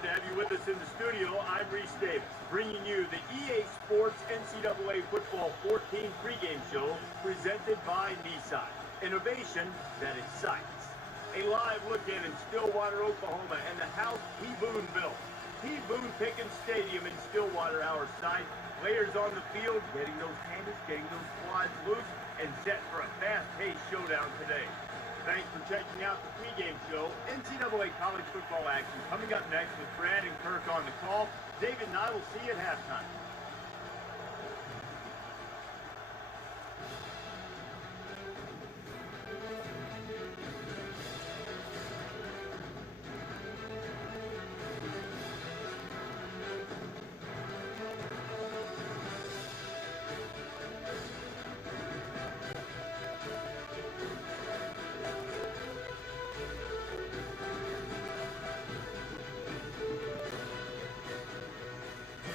Glad to have you with us in the studio. I'm Reese Davis, bringing you the EA Sports NCAA Football 14 pregame show presented by Nissan. Innovation that excites. A live look in Stillwater, Oklahoma, and the house T. Boone built. T. Boone Pickens Stadium in Stillwater, our site. Players on the field, getting those handles, getting those quads loose, and set for a fast-paced showdown today. Thanks for checking out the pregame show. NCAA college football action coming up next with Brad and Kirk on the call. David and I will see you at halftime.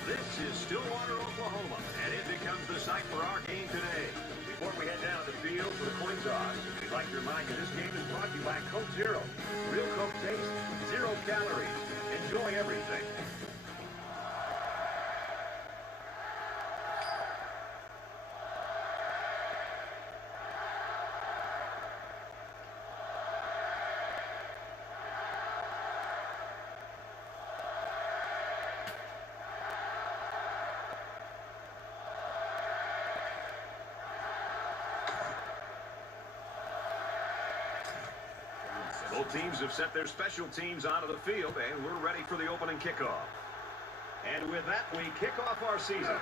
This is Stillwater, Oklahoma, and it becomes the site for our game today. Before we head down to the field for the coin toss, we'd like to remind you this game is brought to you by Coke Zero. Real Coke taste, 0 calories. Enjoy everything. Both teams have set their special teams onto the field, and we're ready for the opening kickoff. And with that, we kick off our season.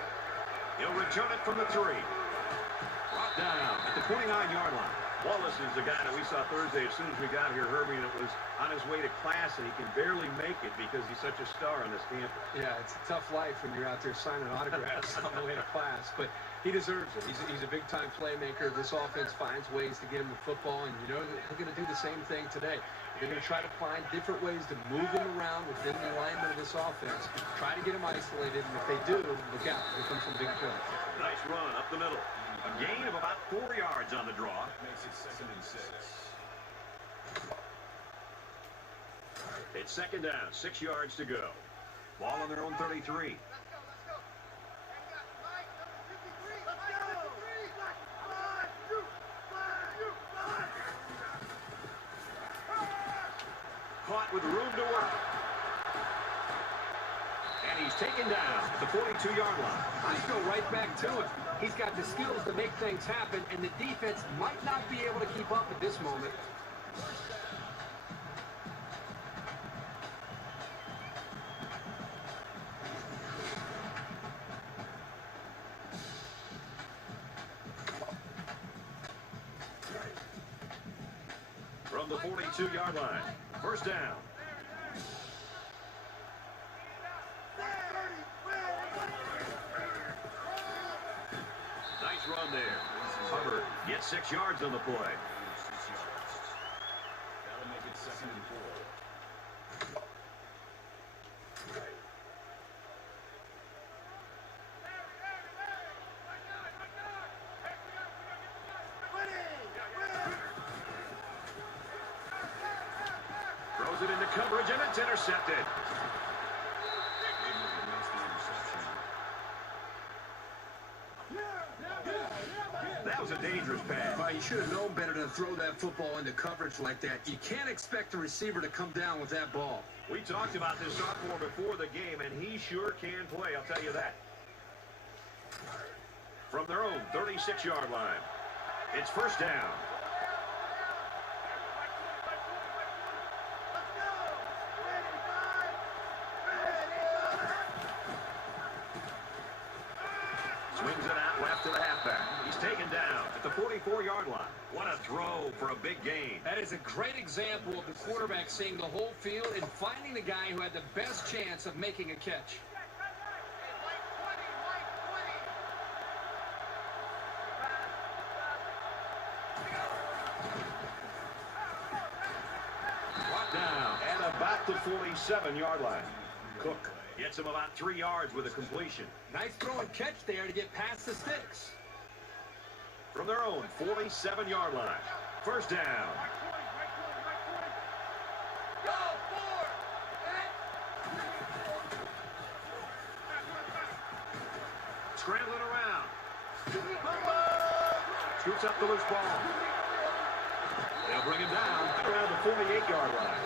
He'll return it from the 3. Brought down at the 29-yard line. Wallace is the guy that we saw Thursday as soon as we got here, Herbie, and it was on his way to class, and he can barely make it because he's such a star on this campus. Yeah, it's a tough life when you're out there signing autographs on the way to class, but he deserves it. He's a big-time playmaker. This offense finds ways to get him the football, and you know they're going to do the same thing today. They're going to try to find different ways to move him around within the alignment of this offense, try to get him isolated, and if they do, look out. Here comes some big plays. Nice run up the middle. A gain of about 4 yards on the draw. Makes it 2nd and 6. It's second down, 6 yards to go. Ball on their own 33. Caught with room to work. And he's taken down at the 42-yard line. I go right back to it. He's got the skills to make things happen, and the defense might not be able to keep up at this moment. From the 42-yard line, first down. Nice run there. Hubbard gets 6 yards on the play. That'll make it 2nd and 4. Throws it into coverage, and it's intercepted. That was a dangerous pass. Well, you should have known better than to throw that football into coverage like that. You can't expect the receiver to come down with that ball. We talked about this sophomore before the game, and he sure can play, I'll tell you that. From their own 36-yard line, it's first down. Swings it out left to the halfback. He's taken down at the 44-yard line. What a throw for a big gain. That is a great example of the quarterback seeing the whole field and finding the guy who had the best chance of making a catch. Brought down at about the 47-yard line. Cook gets him about 3 yards with a completion. Nice throw and catch there to get past the sticks. From their own 47-yard line, first down. Scrambling around. Scoops up the loose ball. They'll bring him down around the 48-yard line.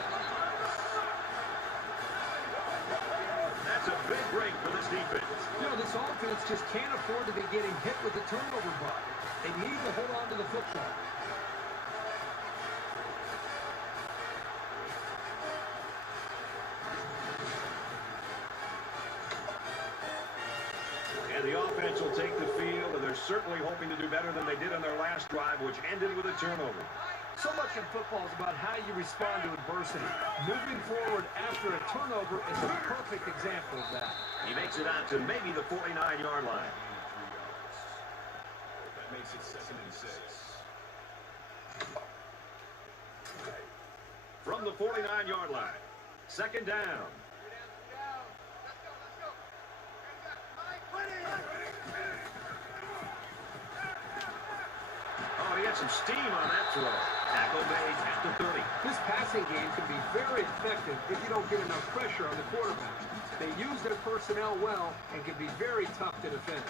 That's a big break for this defense. You know, this offense just can't afford to be getting hit with the turnover ball. They need to hold on to the football. And the offense will take the field, and they're certainly hoping to do better than they did on their last drive, which ended with a turnover. So much in football is about how you respond to adversity. Moving forward after a turnover is a perfect example of that. He makes it out to maybe the 49-yard line. That makes it 2nd and 6. From the 49-yard line, 2nd down. Oh, he had some steam on that throw. Tackle made at the 30. This passing game can be very effective if you don't get enough pressure on the quarterback. They use their personnel well and can be very tough to defend.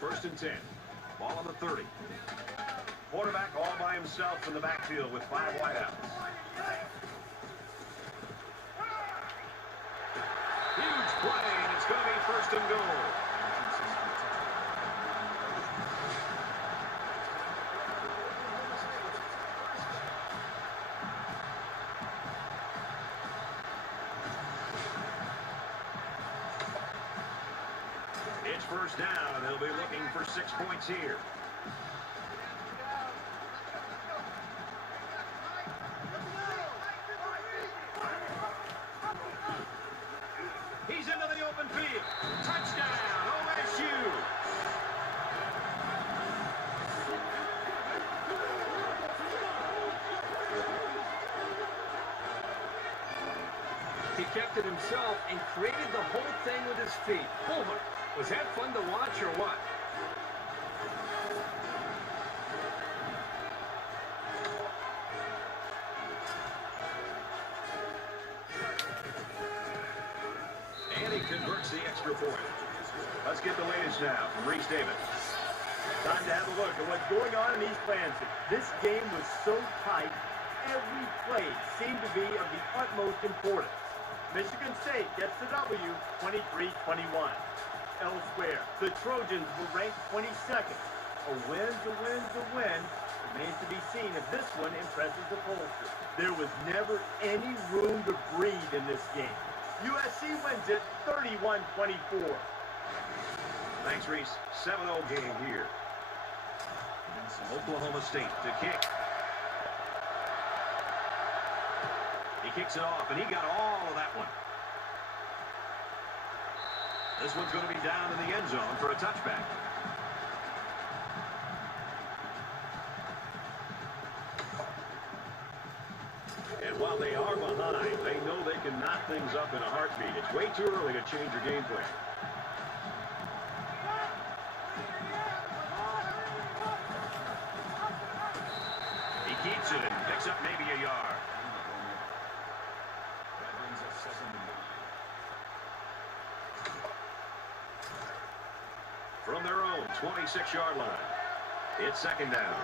First and 10. Ball on the 30. Quarterback all by himself in the backfield with 5 wideouts. Huge play, and it's going to be 1st and goal. It's 1st down, and they'll be looking for 6 points here. He's into the open field. Touchdown, OSU. He kept it himself and created the whole thing with his feet. Boy, was that fun to watch or what? And he converts the extra point. Let's get the latest now from Reese Davis. Time to have a look at what's going on in East Lansing. This game was so tight, every play seemed to be of the utmost importance. Michigan State gets the W, 23-21. Elsewhere, the Trojans were ranked 22nd. A win's a win's a win. Remains to be seen if this one impresses the pollsters. There was never any room to breathe in this game. USC wins it 31-24. Thanks, Reese. 7-0 game here. Oklahoma State to kick. He kicks it off, and he got all of that one. This one's going to be down in the end zone for a touchback. And while they are behind, they know they can knock things up in a heartbeat. It's way too early to change your game plan. He keeps it and picks up maybe a yard. That brings us 2nd and 9. From their own 26-yard line, it's 2nd down.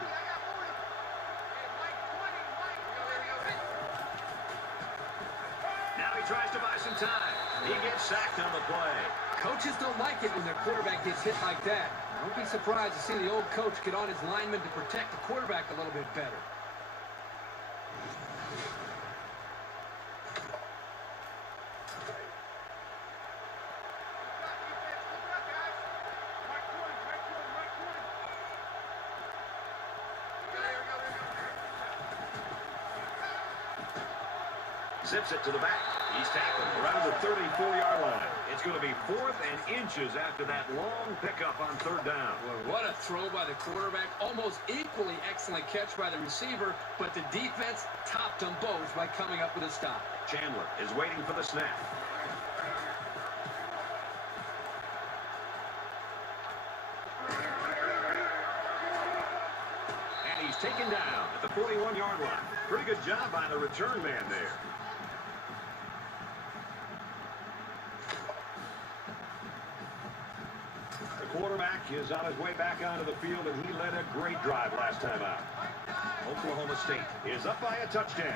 Now he tries to buy some time. He gets sacked on the play. Coaches don't like it when their quarterback gets hit like that. Don't be surprised to see the old coach get on his lineman to protect the quarterback a little bit better. Zips it to the back. He's tackled around the 34-yard line. It's going to be 4th and inches after that long pickup on 3rd down. Well, what a throw by the quarterback. Almost equally excellent catch by the receiver, but the defense topped them both by coming up with a stop. Chandler is waiting for the snap. And he's taken down at the 41-yard line. Pretty good job by the return man there. The quarterback is on his way back onto the field, and he led a great drive last time out. Oklahoma State is up by a touchdown.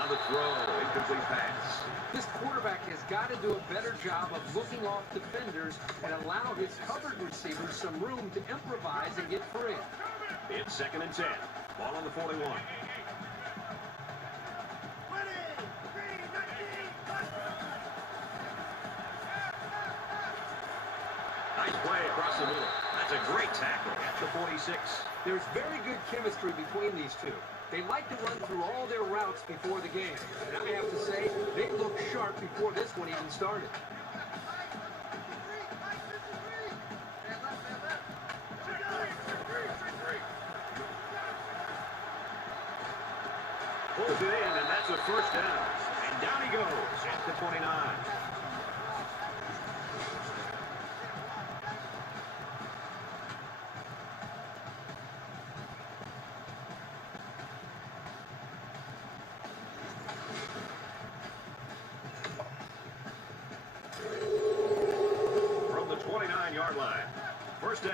On the throw, incomplete pass. This quarterback has got to do a better job of looking off defenders and allow his covered receivers some room to improvise and get free. It's 2nd and 10. Ball on the 41. Nice play across the middle. That's a great tackle at the 46. There's very good chemistry between these two. They like to run through all their routes before the game. And I have to say, they looked sharp before this one even started. Pulls it in, and that's a first down. And down he goes at the 29. From the 29-yard line. First down.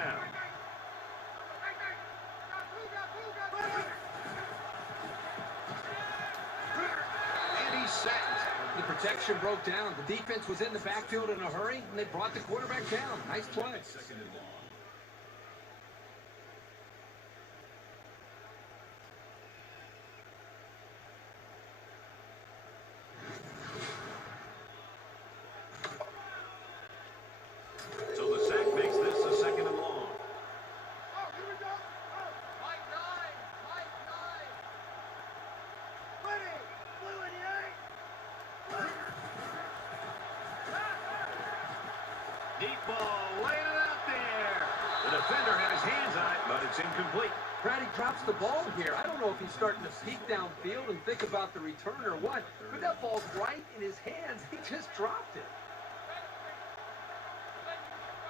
And he's sacked. The protection broke down. The defense was in the backfield in a hurry, and they brought the quarterback down. Nice play. 2nd and long. So the sack makes this a 2nd and long. Deep ball, laying it out there. The defender had his hands on it, but it's incomplete. Brady drops the ball here. I don't know if he's starting to peek downfield and think about the return or what, but that ball's right in his hands. He just dropped it.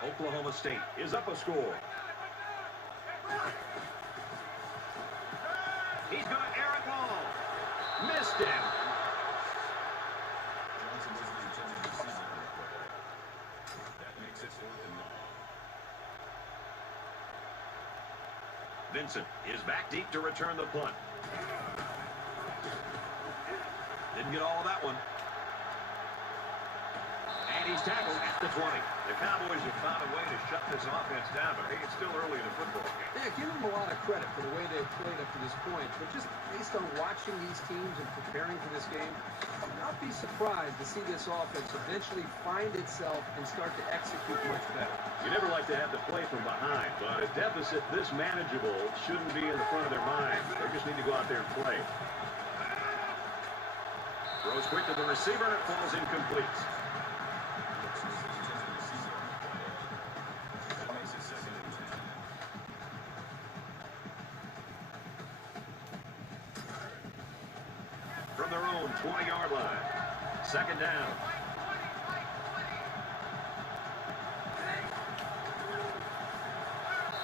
Oklahoma State is up a score. He's going to air it ball. Missed him. Johnson was the intended receiver on the play. That makes it 4th and long. Vincent is back deep to return the punt. Didn't get all of that one. And he's tackled at the 20. The Cowboys have found a way to shut this offense down, but hey, it's still early in the football game. Yeah, give them a lot of credit for the way they've played up to this point, but just based on watching these teams and preparing for this game, I'll not be surprised to see this offense eventually find itself and start to execute much better. You never like to have to play from behind, but a deficit this manageable shouldn't be in the front of their mind. They just need to go out there and play. Throws quick to the receiver, and it falls incomplete. That makes it 2nd and 10. From their own 20-yard line. 2nd down.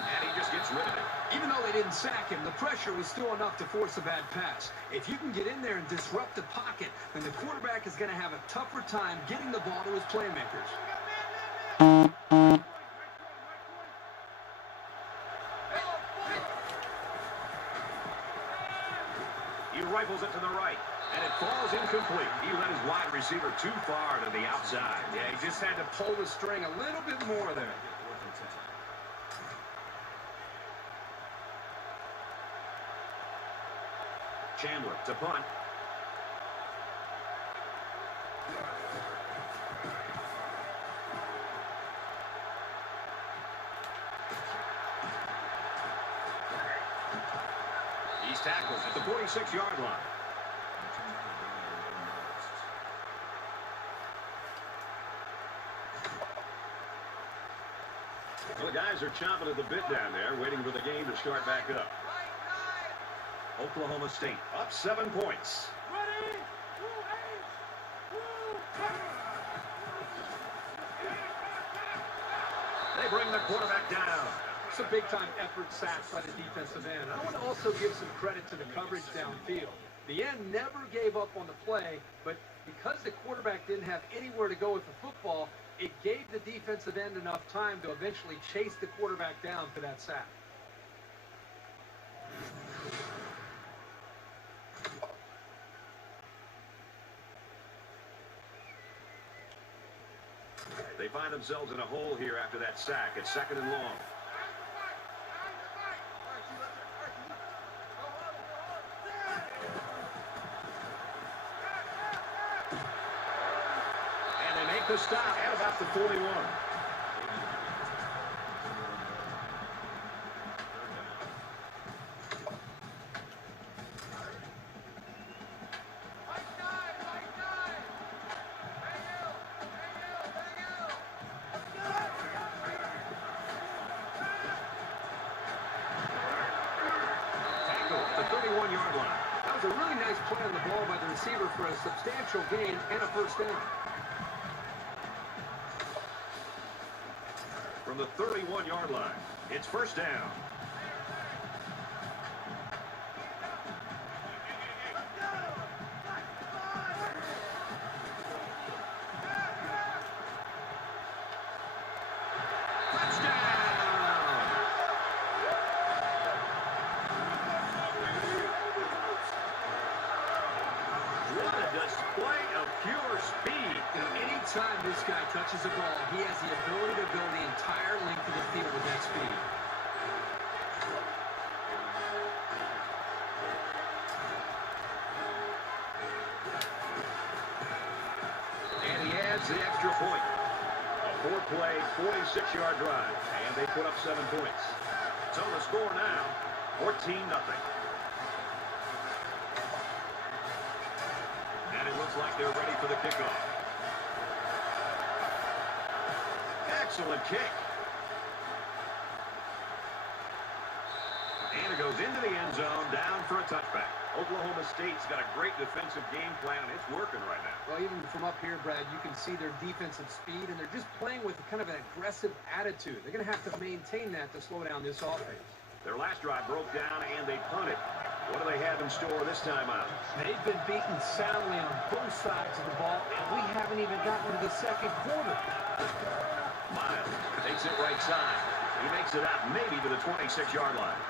And he just gets rid of it. Even though they didn't sack him, the pressure was still enough to force a bad pass. If you can get in there and disrupt the pocket, then the quarterback is going to have a tougher time getting the ball to his playmakers. He rifles it to the right, and it falls incomplete. He led his wide receiver too far to the outside. Yeah, he just had to pull the string a little bit more there. 4th and 10. Chandler to punt. He's tackled at the 46-yard line. Well, the guys are chomping at the bit down there, waiting for the game to start back up. Oklahoma State up 7 points. They they bring the quarterback down. It's a big-time effort sack by the defensive end. I want to also give some credit to the coverage downfield. The end never gave up on the play, but because the quarterback didn't have anywhere to go with the football, it gave the defensive end enough time to eventually chase the quarterback down for that sack. They find themselves in a hole here after that sack. It's 2nd and long. And they make the stop at about the 41. The 31-yard line. That was a really nice play on the ball by the receiver for a substantial gain and a first down. From the 31-yard line, it's first down. Anytime this guy touches the ball, he has the ability to go the entire length of the field with that speed. And he adds the extra point. A 4-play, 46-yard drive. And they put up 7 points. So the score now, 14-0. And it looks like they're ready for the kickoff. Excellent kick. And it goes into the end zone, down for a touchback. Oklahoma State's got a great defensive game plan, and it's working right now. Well, even from up here, Brad, you can see their defensive speed, and they're just playing with kind of an aggressive attitude. They're going to have to maintain that to slow down this offense. Their last drive broke down, and they punted. What do they have in store this time out? They've been beaten soundly on both sides of the ball, and we haven't even gotten to the second quarter. Miles takes it right side. He makes it out maybe to the 26-yard line.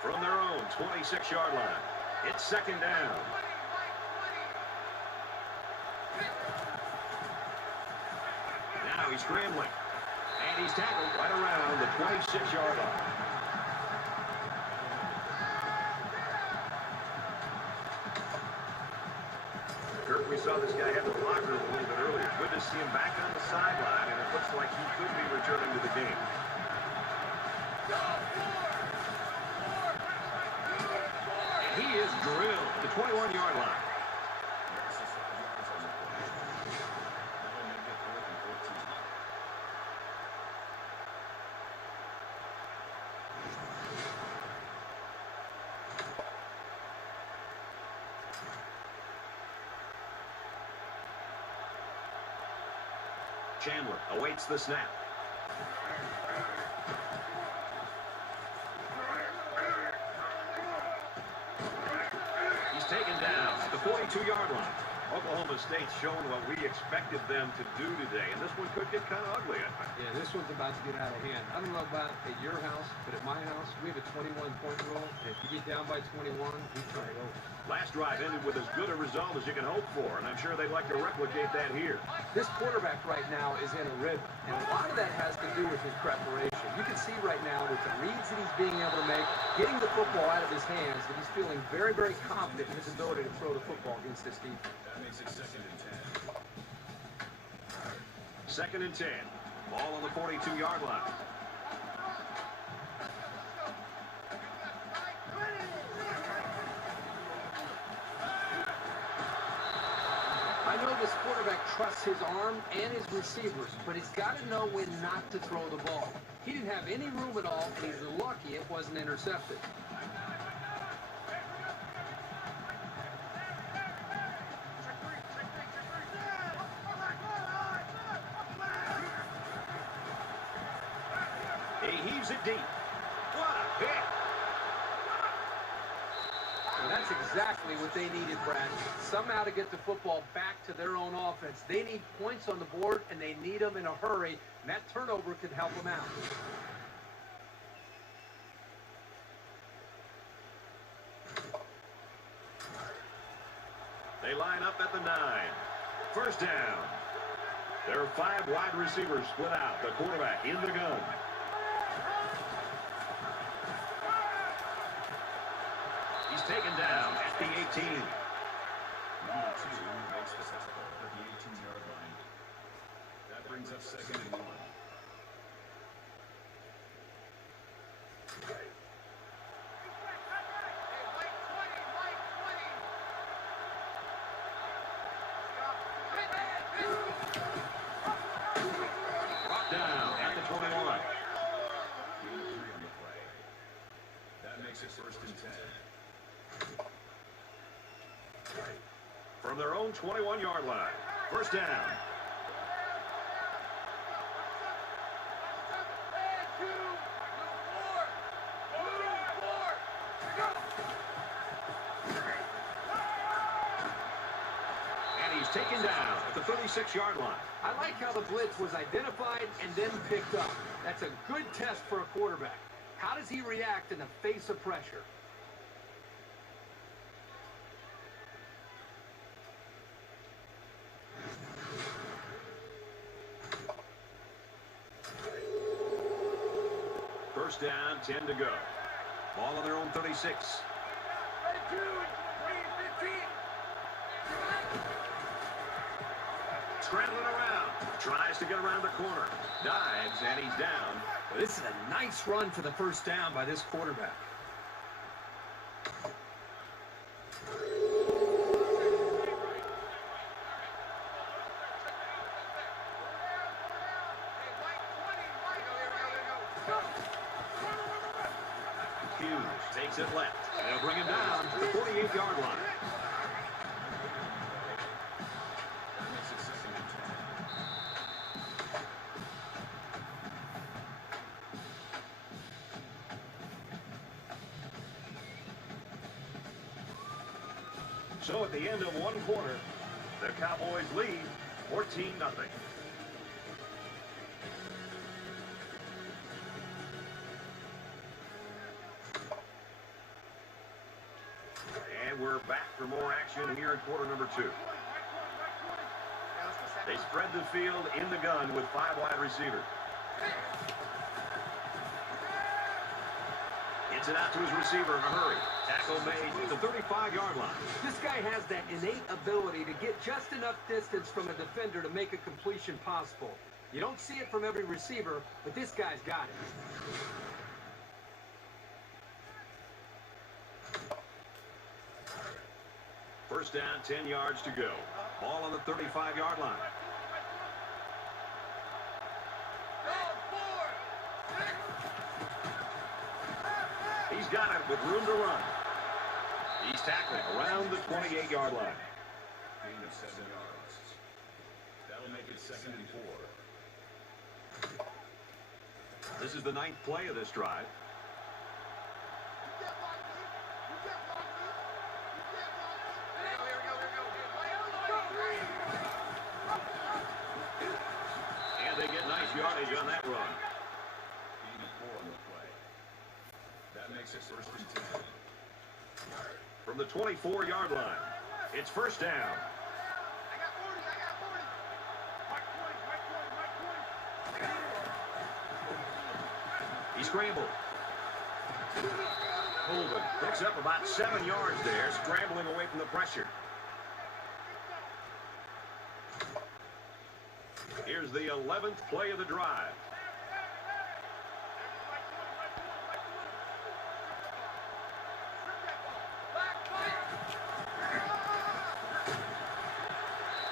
From their own 26-yard line, it's 2nd down. Now he's scrambling. And he's tackled right around the 26-yard line. Kurt, we saw this guy have the locker room a little bit earlier. Good to see him back on the sideline, and it looks like he could be returning to the game. And he is drilled at the 21-yard line. Chandler awaits the snap. He's taken down at the 42-yard line. Oklahoma State's shown what we expected them to do today, and this one could get kind of ugly, I think. Yeah, this one's about to get out of hand. I don't know about at your house, but at my house, we have a 21-point rule. If you get down by 21, we turn it over. Last drive ended with as good a result as you can hope for, and I'm sure they'd like to replicate that here. This quarterback right now is in a rhythm, and a lot of that has to do with his preparation. You can see right now with the reads that he's being able to make, getting the football out of his hands, that he's feeling very, very confident in his ability to throw the football against this defense. That makes it 2nd and 10. 2nd and 10. Ball on the 42-yard line. I know this quarterback trusts his arm and his receivers, but he's got to know when not to throw the ball. He didn't have any room at all, and he's lucky it wasn't intercepted. Leaves it deep. What a hit. Well, that's exactly what they needed, Brad. Somehow to get the football back to their own offense. They need points on the board, and they need them in a hurry. And that turnover could help them out. They line up at the 9. First down. There are 5 wide receivers split out. The quarterback in the gun. He's taken down at the 18. Number 2 makes the tackle at the 18-yard line. That brings up 2nd and 1. Brought down at the 21. Gain of 3 on the play. That makes it 1st and 10. From their own 21-yard line. First down. And he's taken down at the 36-yard line. I like how the blitz was identified and then picked up. That's a good test for a quarterback. How does he react in the face of pressure? First down, 10 to go. Ball on their own 36. Scrambling around. Tries to get around the corner. Dives, and he's down. This is a nice run for the first down by this quarterback. Hughes takes it left. They'll bring him down to the 48-yard line. That makes it 2nd and 10. So at the end of one quarter, the Cowboys lead 14-0. And we're back for more action here in quarter number 2. They spread the field in the gun with 5 wide receivers. Gets it out to his receiver in a hurry. Tackle made at the 35-yard line. This guy has that innate ability to get just enough distance from a defender to make a completion possible. You don't see it from every receiver, but this guy's got it. First down, 10 yards to go. Ball on the 35-yard line. He's got it with room to run. He's tackling around the 28-yard line. Gain of 7 yards. That'll make it 2nd and 4. This is the 9th play of this drive. And they get nice yardage on that run. Gain of 4 on the play. That makes it 1st and 10. From the 24-yard line, it's first down. He scrambled. Holden picks up about 7 yards there, scrambling away from the pressure. Here's the 11th play of the drive.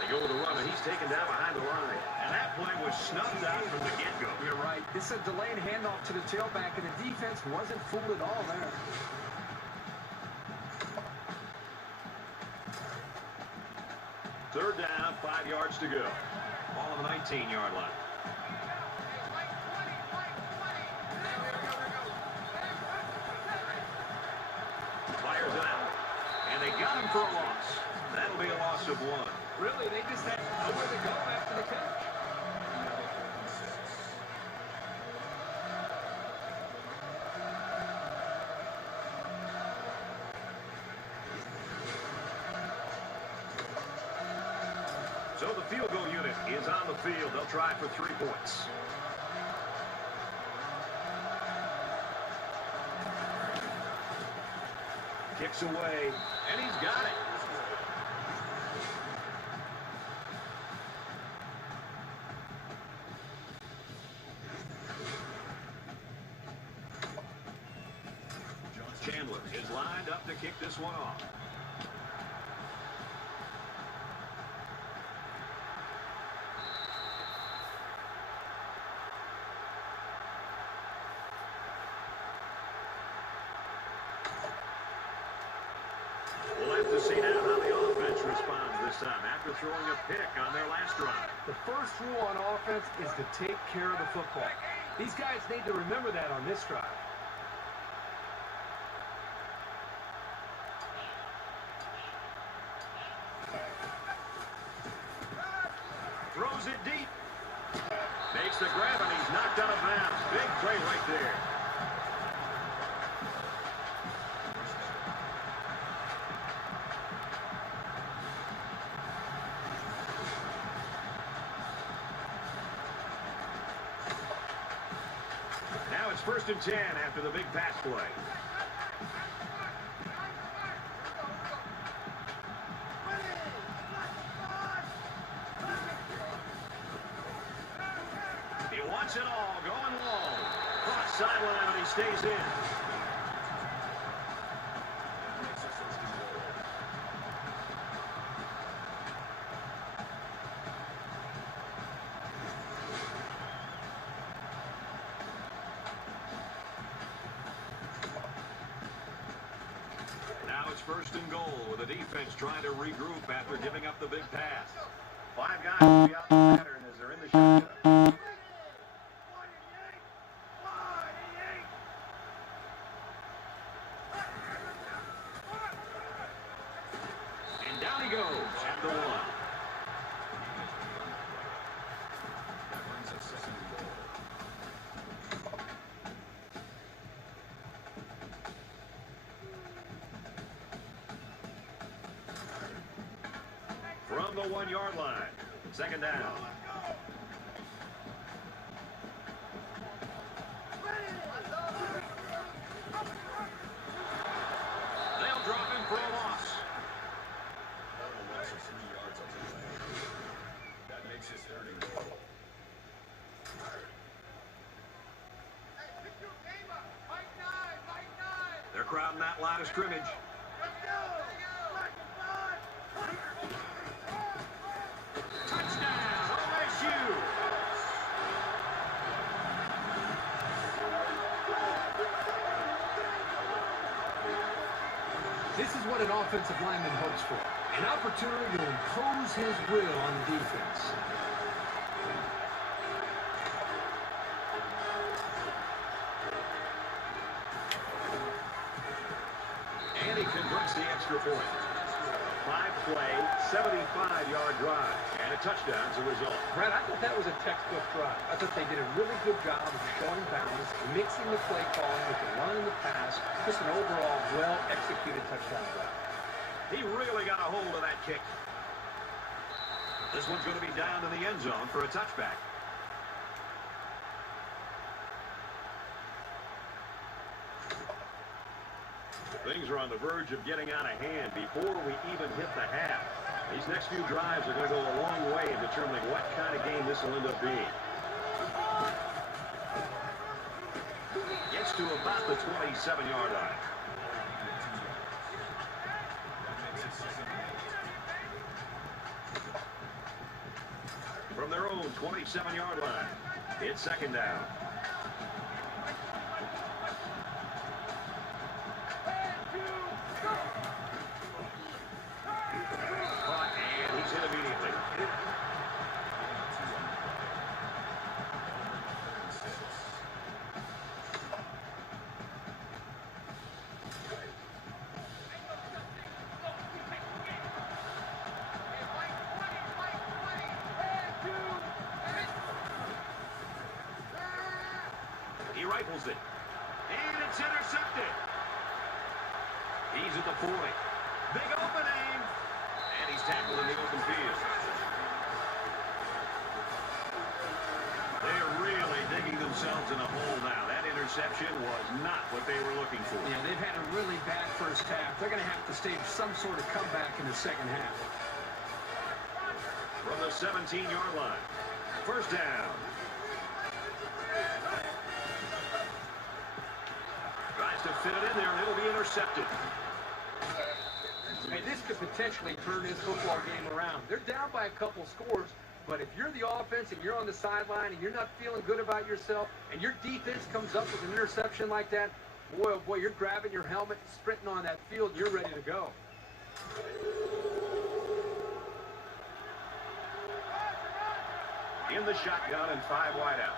They go with a run, and he's taken down behind the line. And that play was snuffed out from the get-go. You're right. This is a delayed handoff to the tailback, and the defense wasn't fooled at all there. Third down, 5 yards to go. Ball on the 19-yard line. throws it out. And they got him for a loss. That'll be a loss of 1. Really, they just had nowhere to go after the catch. So the field goal unit is on the field. They'll try for 3 points. Kicks away, and he's got it. Chandler is lined up to kick this one off. We'll have to see now how the offense responds this time after throwing a pick on their last drive. The first rule on offense is to take care of the football. These guys need to remember that on this drive. Throws it deep. Makes the grab, and he's knocked out of bounds. Big play right there. Now it's 1st and 10 after the big pass play. He wants it all, going long. Cross sideline, and he stays in. Now it's 1st and goal with the defense trying to regroup after giving up the big pass. 5 guys will be out in the pattern as they're in the shotgun. And down he goes at the 1. That brings up 2nd and goal. From the 1-yard line. 2nd down. They'll drop him for a loss. A loss of 3 yards on the play. That makes it 3rd and goal. They're crowding that line of scrimmage. Touchdown, OSU! This is what an offensive lineman hopes for. An opportunity to impose his will on the defense. And he converts the extra point. 5-play, 75-yard drive, and a touchdown as a result. Brad, I thought that was a textbook drive. I thought they did a really good job of showing balance, mixing the play calling with the run and the pass. Just an overall well-executed touchdown drive. He really got a hold of that kick. This one's going to be down in the end zone for a touchback. Things are on the verge of getting out of hand before we even hit the half. These next few drives are going to go a long way in determining what kind of game this will end up being. Gets to about the 27-yard line. From their own 27-yard line, it's 2nd down. Caught, and he's hit immediately. rifles it. And it's intercepted. He's at the 40. Big opening. And he's tackled in the open field. They're really digging themselves in a hole now. That interception was not what they were looking for. Yeah, they've had a really bad first half. They're going to have to stage some sort of comeback in the second half. From the 17-yard line. First down. Tries to fit it in there, and it'll be intercepted. Hey, this could potentially turn this football game around. They're down by a couple scores, but if you're the offense and you're on the sideline and you're not feeling good about yourself and your defense comes up with an interception like that, boy, oh boy, you're grabbing your helmet, sprinting on that field, you're ready to go. In the shotgun and 5 wideouts.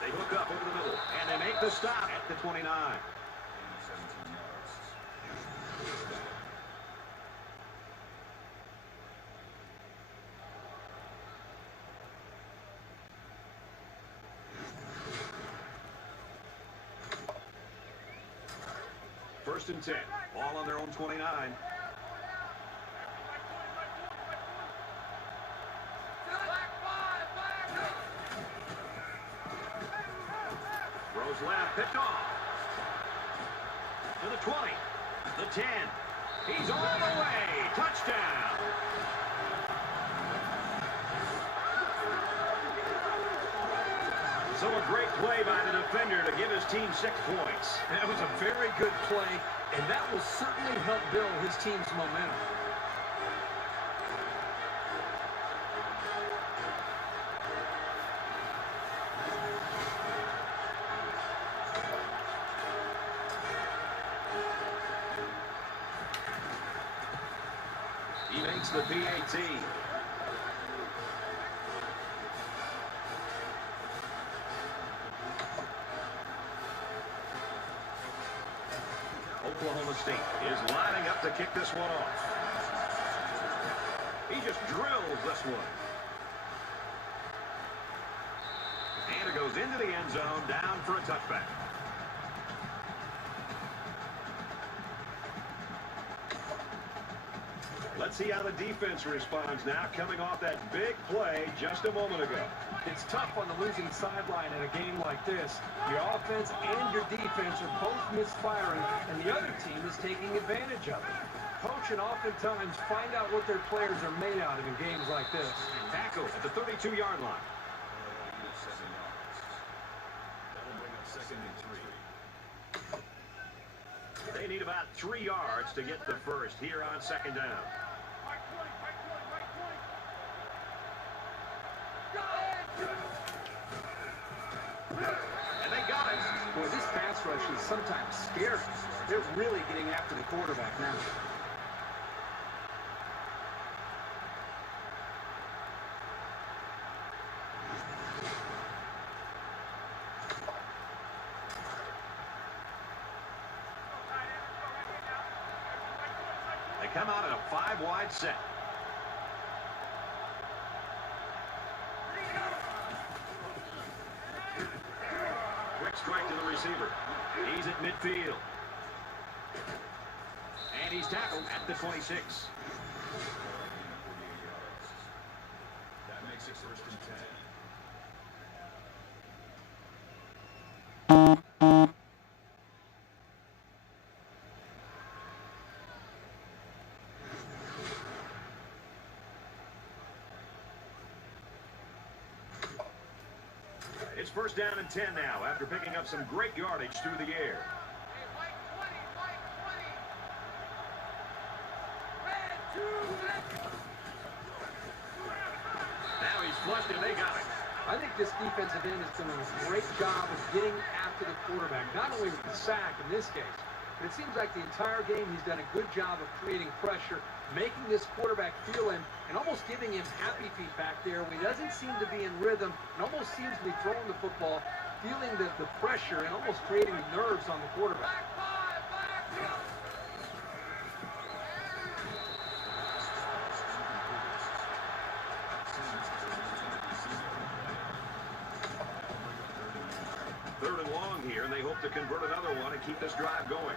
They hook up over the middle, and they make the stop at the 29. 17 yards. First and 10. Ball on their own 29. Throws left, picked off. To the 20. The 10. He's all the way. Touchdown. So a great play by the defender to give his team 6 points. That was a very good play, and that will certainly help build his team's momentum. He makes the PAT. Oklahoma State is lining up to kick this one off. He just drills this one. And it goes into the end zone, down for a touchback. Let's see how the defense responds now, coming off that big play just a moment ago. It's tough on the losing sideline in a game like this. Your offense and your defense are both misfiring, and the other team is taking advantage of it. Coach and oftentimes find out what their players are made out of in games like this. Tackle at the 32-yard line. 7 yards. That'll bring up second and 3. They need about 3 yards to get the first here on second down. And they got it. Boy, this pass rush is sometimes scary. They're really getting after the quarterback now. They come out in a 5-wide set. Quick strike to the receiver. He's at midfield. And he's tackled at the 26. 48 yards. That makes it first and 10. It's first down and 10 now after picking up some great yardage through the air. Now he's flushed and they got it. I think this defensive end has done a great job of getting after the quarterback, not only with the sack in this case, but it seems like the entire game he's done a good job of creating pressure, making this quarterback feel him, and almost giving him happy feet back there when he doesn't seem to be in rhythm and almost seems to be throwing the football, feeling the pressure and almost creating nerves on the quarterback. here, and they hope to convert another one and keep this drive going.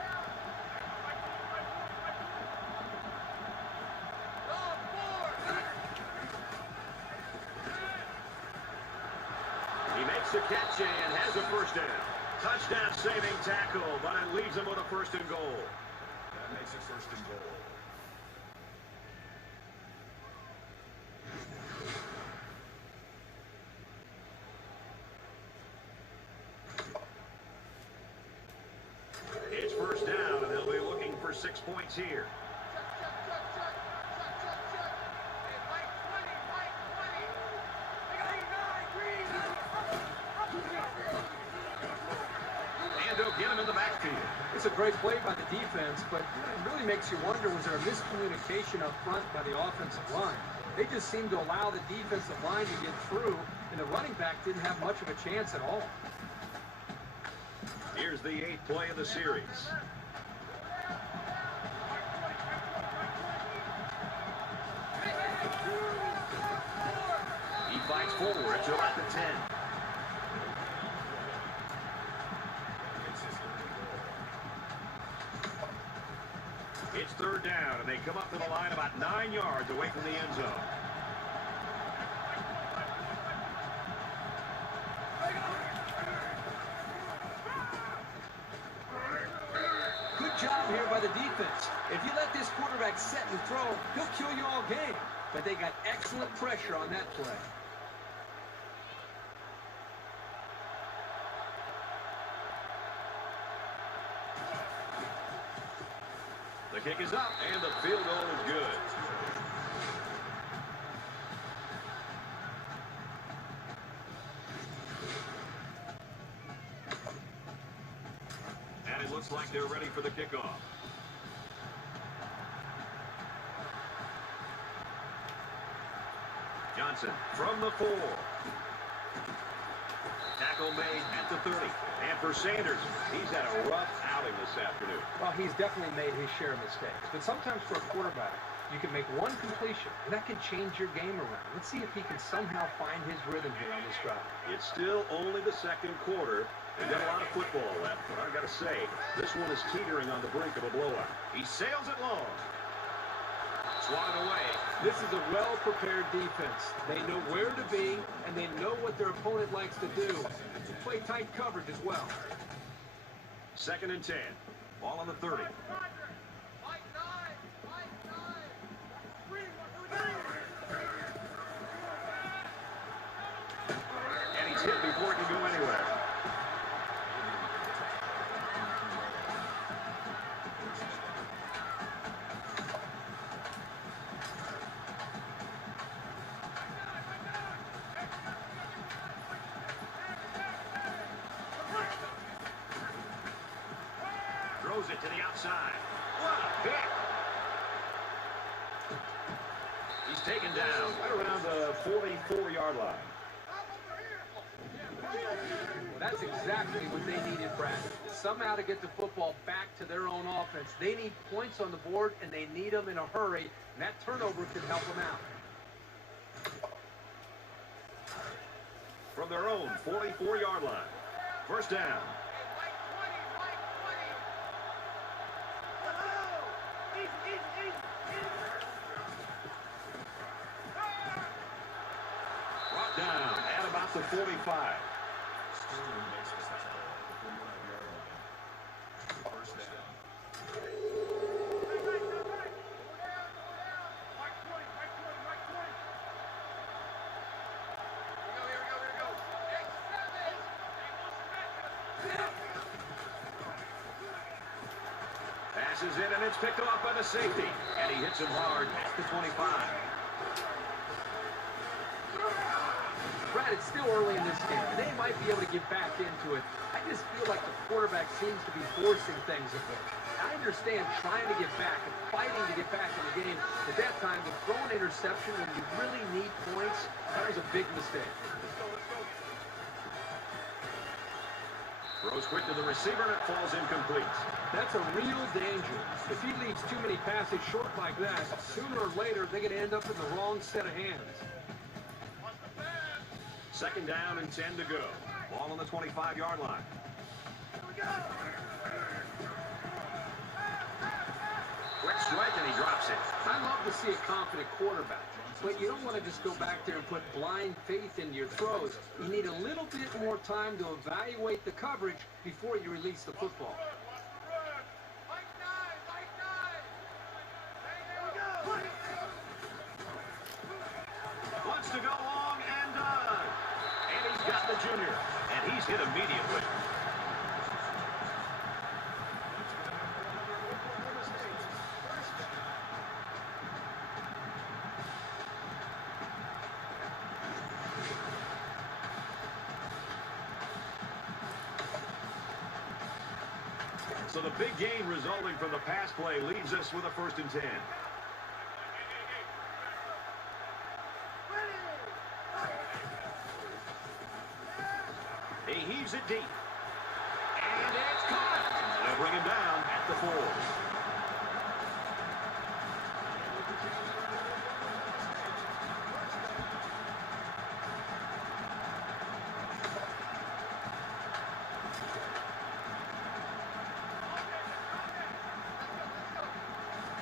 He makes the catch and has a first down. Touchdown saving tackle, but it leaves him with a first and goal. That makes it first and goal. It's first down, and they'll be looking for 6 points here. And they'll get him in the backfield. It's a great play by the defense, but it really makes you wonder, was there a miscommunication up front by the offensive line? They just seemed to allow the defensive line to get through, and the running back didn't have much of a chance at all. Here's the 8th play of the series. He fights forward to about the 10. It's third down, and they come up to the line about 9 yards away from the end zone. Good job here by the defense. If you let this quarterback set and throw, he'll kill you all game. But they got excellent pressure on that play. The kick is up, and the field goal is good. And it looks like they're ready for the kickoff. Johnson from the 4. Tackle made at the 30. And for Sanders, he's had a rough outing this afternoon. Well, he's definitely made his share of mistakes. But sometimes for a quarterback, you can make one completion, and that can change your game around. Let's see if he can somehow find his rhythm here on this drive. It's still only the second quarter. They've got a lot of football left, but I've got to say, this one is teetering on the brink of a blowout. He sails it long. Swatted away. This is a well-prepared defense. They know where to be, and they know what their opponent likes to do. Play tight coverage as well. 2nd and 10. Ball on the 30. And he's hit before he can go anywhere. Throws it to the outside. What a pick! He's taken down right around the 44-yard line. That's exactly what they needed, Brad. Somehow to get the football back to their own offense. They need points on the board, and they need them in a hurry, and that turnover could help them out. From their own 44-yard line. First down. Brought down at about the 45. Sterling makes the tackle at the 45-yard line. First down. Passes in, and it's picked off by the safety. And he hits him hard at the 25. Brad, it's still early in this game. They might be able to get back into it. I just feel like the quarterback seems to be forcing things a bit. I understand trying to get back and fighting to get back in the game. At that time, to throw an interception when you really need points, that was a big mistake. Throws quick to the receiver, and it falls incomplete. That's a real danger. If he leaves too many passes short like that, sooner or later, they're going to end up in the wrong set of hands. 2nd down and 10 to go. Ball on the 25-yard line. Quick strike, and he drops it. I love to see a confident quarterback, but you don't want to just go back there and put blind faith into your throws. You need a little bit more time to evaluate the coverage before you release the football. Wants to go long and done. And he's got the junior, and he's hit immediately. So the big gain resulting from the pass play leaves us with a 1st and 10. He heaves it deep. And it's caught. They'll bring him down at the 4.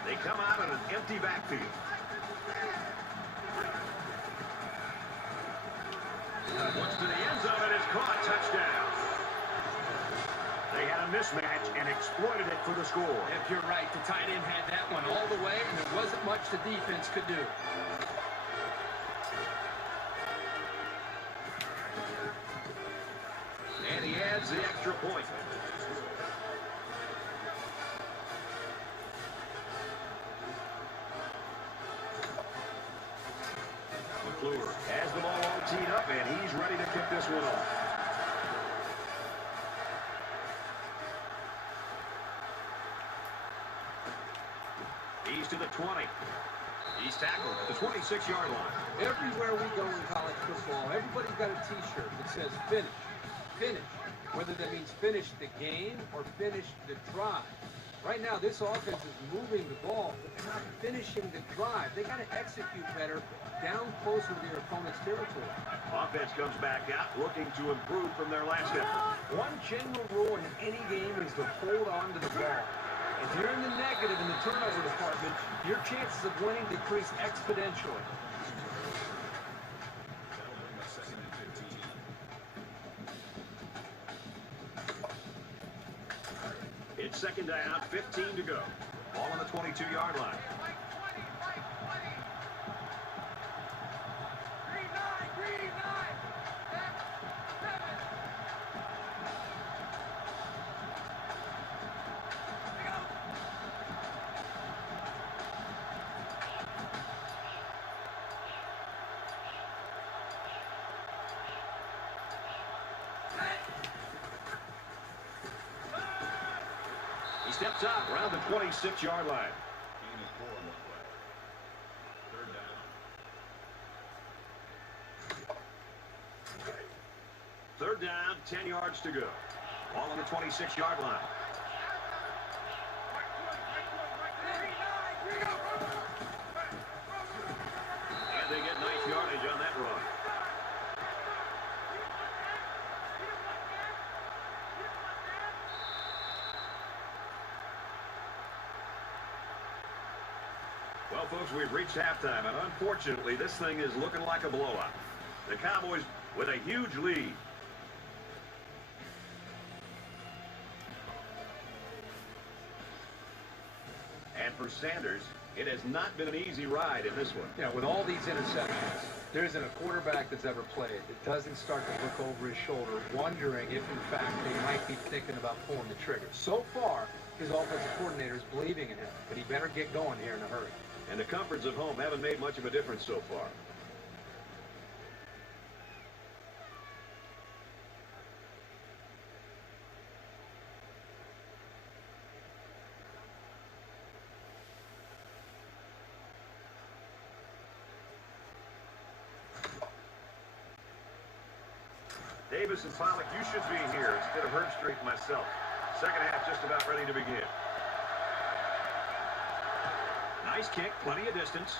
They come out in an empty backfield. Once to the end zone, and it's caught. Touchdown. They had a mismatch and exploited it for the score. If you're right, the tight end had that one all the way, and there wasn't much the defense could do. And he adds the extra point. McClure has the ball all teed up, and he's ready to kick this one off. He's to the 20. He's tackled at the 26-yard line. Everywhere we go in college football, everybody's got a T-shirt that says finish, finish. Whether that means finish the game or finish the drive. Right now, this offense is moving the ball, but they're not finishing the drive. They got to execute better down closer to their opponent's territory. Offense comes back out looking to improve from their last effort. One general rule in any game is to hold on to the ball. If you're in the negative in the turnover department, your chances of winning decrease exponentially. That'll bring us 2nd and 15. It's 2nd down, 15 to go. Ball on the 22-yard line. He steps up around the 26-yard line. Gain of 4 on the play. 3rd down. 3rd down, 10 yards to go. Ball on the 26-yard line. And they get nice yardage on that run. Well, folks, we've reached halftime, and unfortunately, this thing is looking like a blowout. The Cowboys with a huge lead. And for Sanders, it has not been an easy ride in this one. Yeah, with all these interceptions, there isn't a quarterback that's ever played that doesn't start to look over his shoulder, wondering if, in fact, they might be thinking about pulling the trigger. So far, his offensive coordinator is believing in him, but he better get going here in a hurry. And the comforts of home haven't made much of a difference so far. Davis and Pollock, you should be here instead of Herbstreit and myself. Second half just about ready to begin. Nice kick, plenty of distance.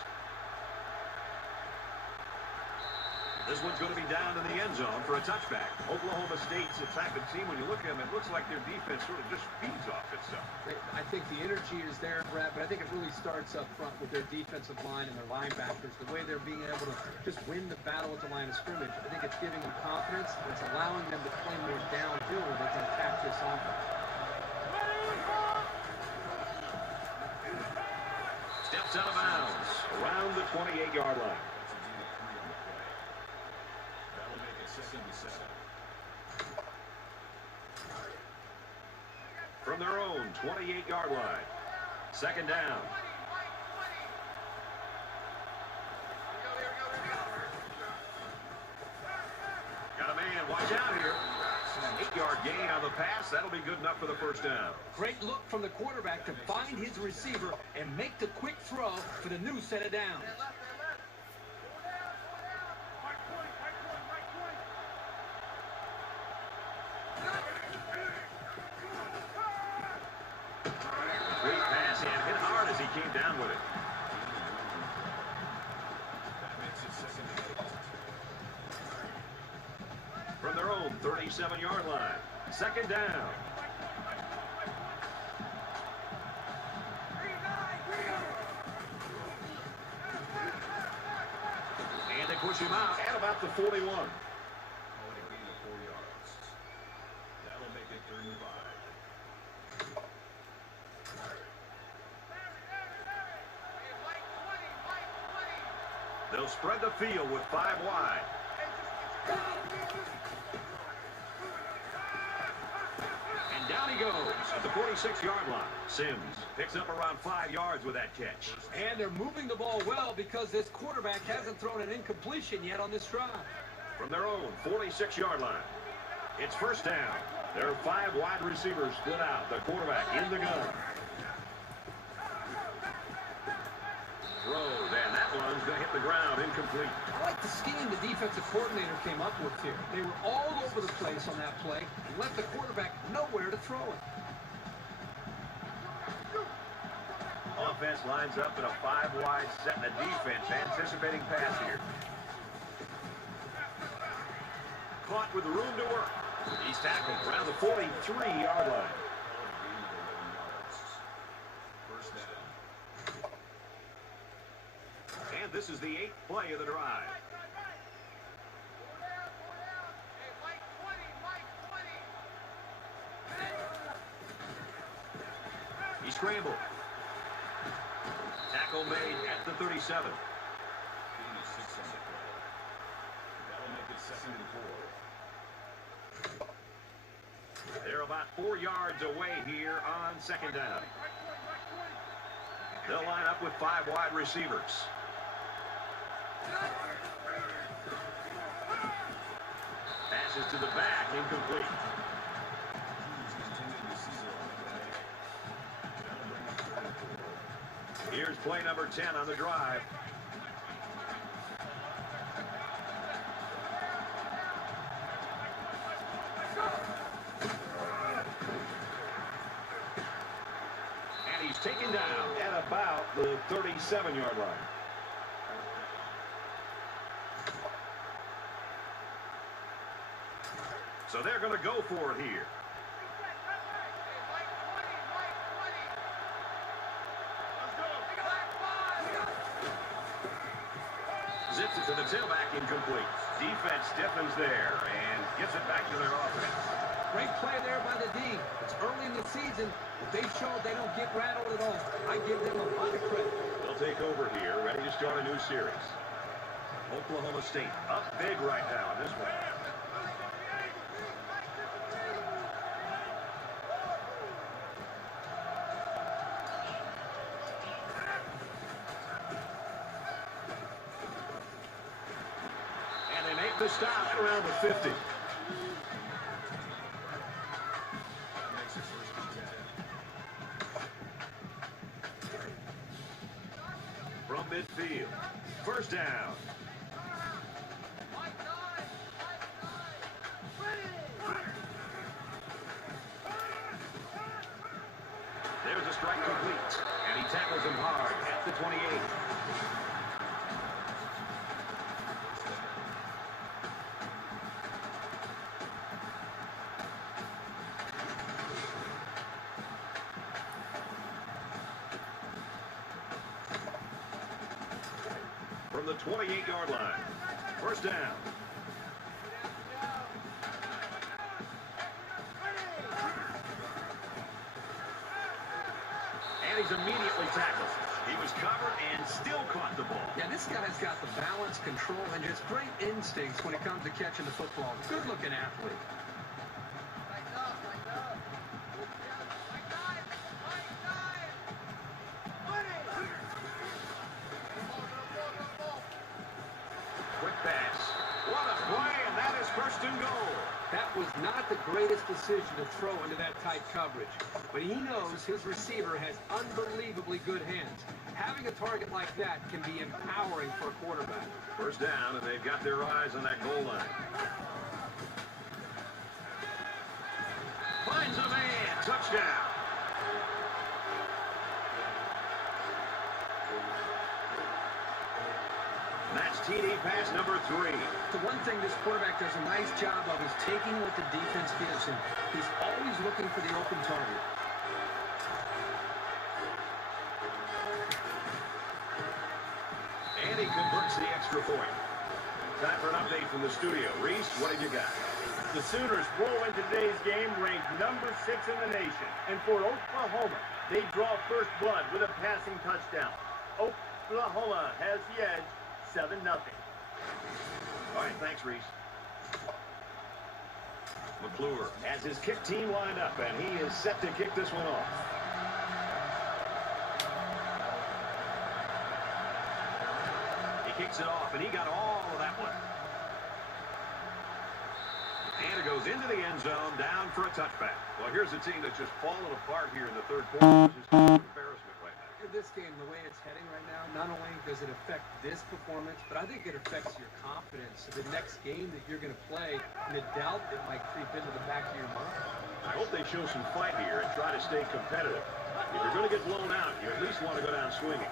This one's going to be down in the end zone for a touchback. Oklahoma State's the type of team, when you look at them, it looks like their defense sort of just feeds off itself. I think the energy is there, Brad, but I think it really starts up front with their defensive line and their linebackers, the way they're being able to just win the battle at the line of scrimmage. I think it's giving them confidence, and it's allowing them to play more downhill where they can attack this offense. Steps out of bounds around the 28-yard line. That'll make it 2nd and 7. From their own 28-yard line. 2nd down. Got a man. Watch out here. 8-yard gain on the pass. That'll be good enough for the 1st down. Great look from the quarterback to find his receiver and make the quick throw for the new set of downs. Great pass and hit hard as he came down with it. That makes it 2nd and 8. From their own 37-yard line. 2nd down. And they push him out at about the 41. Only a gain of 4 yards. That'll make it 3rd and 5. They'll spread the field with 5 wide. And down he goes at the 46-yard line. Sims picks up around 5 yards with that catch. And they're moving the ball well because this quarterback hasn't thrown an incompletion yet on this drive. From their own 46-yard line. It's 1st down. There are 5 wide receivers split out. The quarterback in the gun. Throw, and that one's going to hit the ground, incomplete. I like the scheme the defensive coordinator came up with here. They were all over the place on that play and left the quarterback nowhere to throw it. Offense lines up in a 5-wide set, and the defense anticipating pass here. Caught with room to work. He's tackled around the 43-yard line. And this is the 8th play of the drive. He scrambled. Tackle made at the 37. Gain of 6 on the play. That'll make it 2nd and 4. They're about 4 yards away here on 2nd down. They'll line up with 5 wide receivers. Passes to the back, incomplete. Here's play number 10 on the drive. And he's taken down at about the 37-yard line. So they're going to go for it here. Zips it to the tailback, incomplete. Defense stiffens there and gets it back to their offense. Great play there by the D. It's early in the season, but they showed they don't get rattled at all. I give them a lot of credit. They'll take over here, ready to start a new series. Oklahoma State up big right now in this one. The stop at around the 50. From midfield, 1st down. There's a strike complete, and he tackles him hard at the 28. the 28-yard line. First down. And he's immediately tackled. He was covered and still caught the ball. Yeah, this guy's got the balance, control, and just great instincts when it comes to catching the football. Good-looking athlete. Quick pass. What a play, and that is first and goal. That was not the greatest decision to throw into that tight coverage. But he knows his receiver has unbelievably good hands. Having a target like that can be empowering for a quarterback. First down, and they've got their eyes on that goal line. Finds a man. Touchdown. That's TD pass number 3. The one thing this quarterback does a nice job of is taking what the defense gives him. He's always looking for the open target. And he converts the extra point. Time for an update from the studio. Reese, what did you got? The Sooners roll into today's game ranked number 6 in the nation. And for Oklahoma, they draw first blood with a passing touchdown. Oklahoma has the edge, 7-0. All right, thanks, Reese. McClure has his kick team lined up, and he is set to kick this one off. He kicks it off, and he got all of that one. And it goes into the end zone, down for a touchback. Well, here's a team that's just fallen apart here in the third quarter. It's just an embarrassment right now. This game, the way it's heading right now, not only does it affect this performance, but I think it affects your confidence. The next game that you're going to play, and a doubt that might creep into the back of your mind. I hope they show some fight here and try to stay competitive. If you're going to get blown out, you at least want to go down swinging.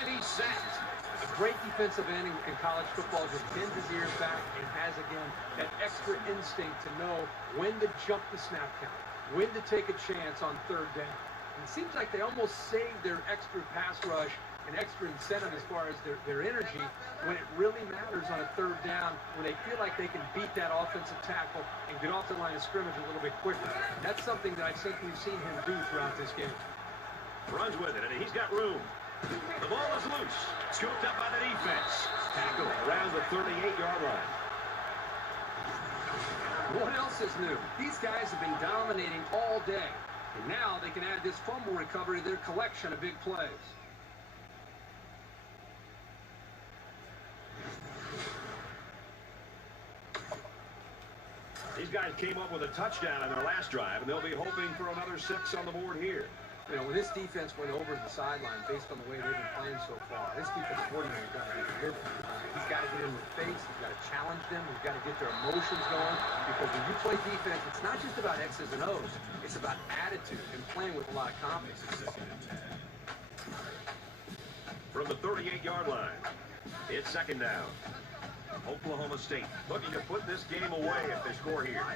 And he's sacked. A great defensive end in college football just bends his ears back and has, again, that extra instinct to know when to jump the snap count, when to take a chance on third down. And it seems like they almost save their extra pass rush and extra incentive as far as their energy when it really matters on a third down, when they feel like they can beat that offensive tackle and get off the line of scrimmage a little bit quicker. That's something that I think we've seen him do throughout this game. Runs with it, and he's got room. The ball is loose. Scooped up by the defense. Tackle around the 38-yard line. What else is new? These guys have been dominating all day. And now they can add this fumble recovery to their collection of big plays. These guys came up with a touchdown in their last drive, and they'll be hoping for another 6 on the board here. You know, when this defense went over to the sideline based on the way they've been playing so far, this defense coordinator has got to be different. He's got to get in the face. He's got to challenge them. He's got to get their emotions going. Because when you play defense, it's not just about X's and O's. It's about attitude and playing with a lot of confidence. From the 38-yard line, it's second down. Oklahoma State looking to put this game away if they score here.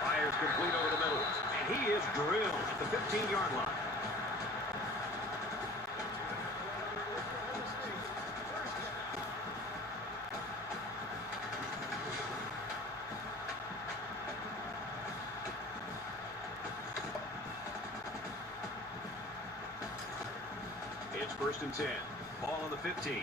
Fires complete over the middle, and he is drilled at the 15-yard line. It's 1st and 10. Ball on the 15.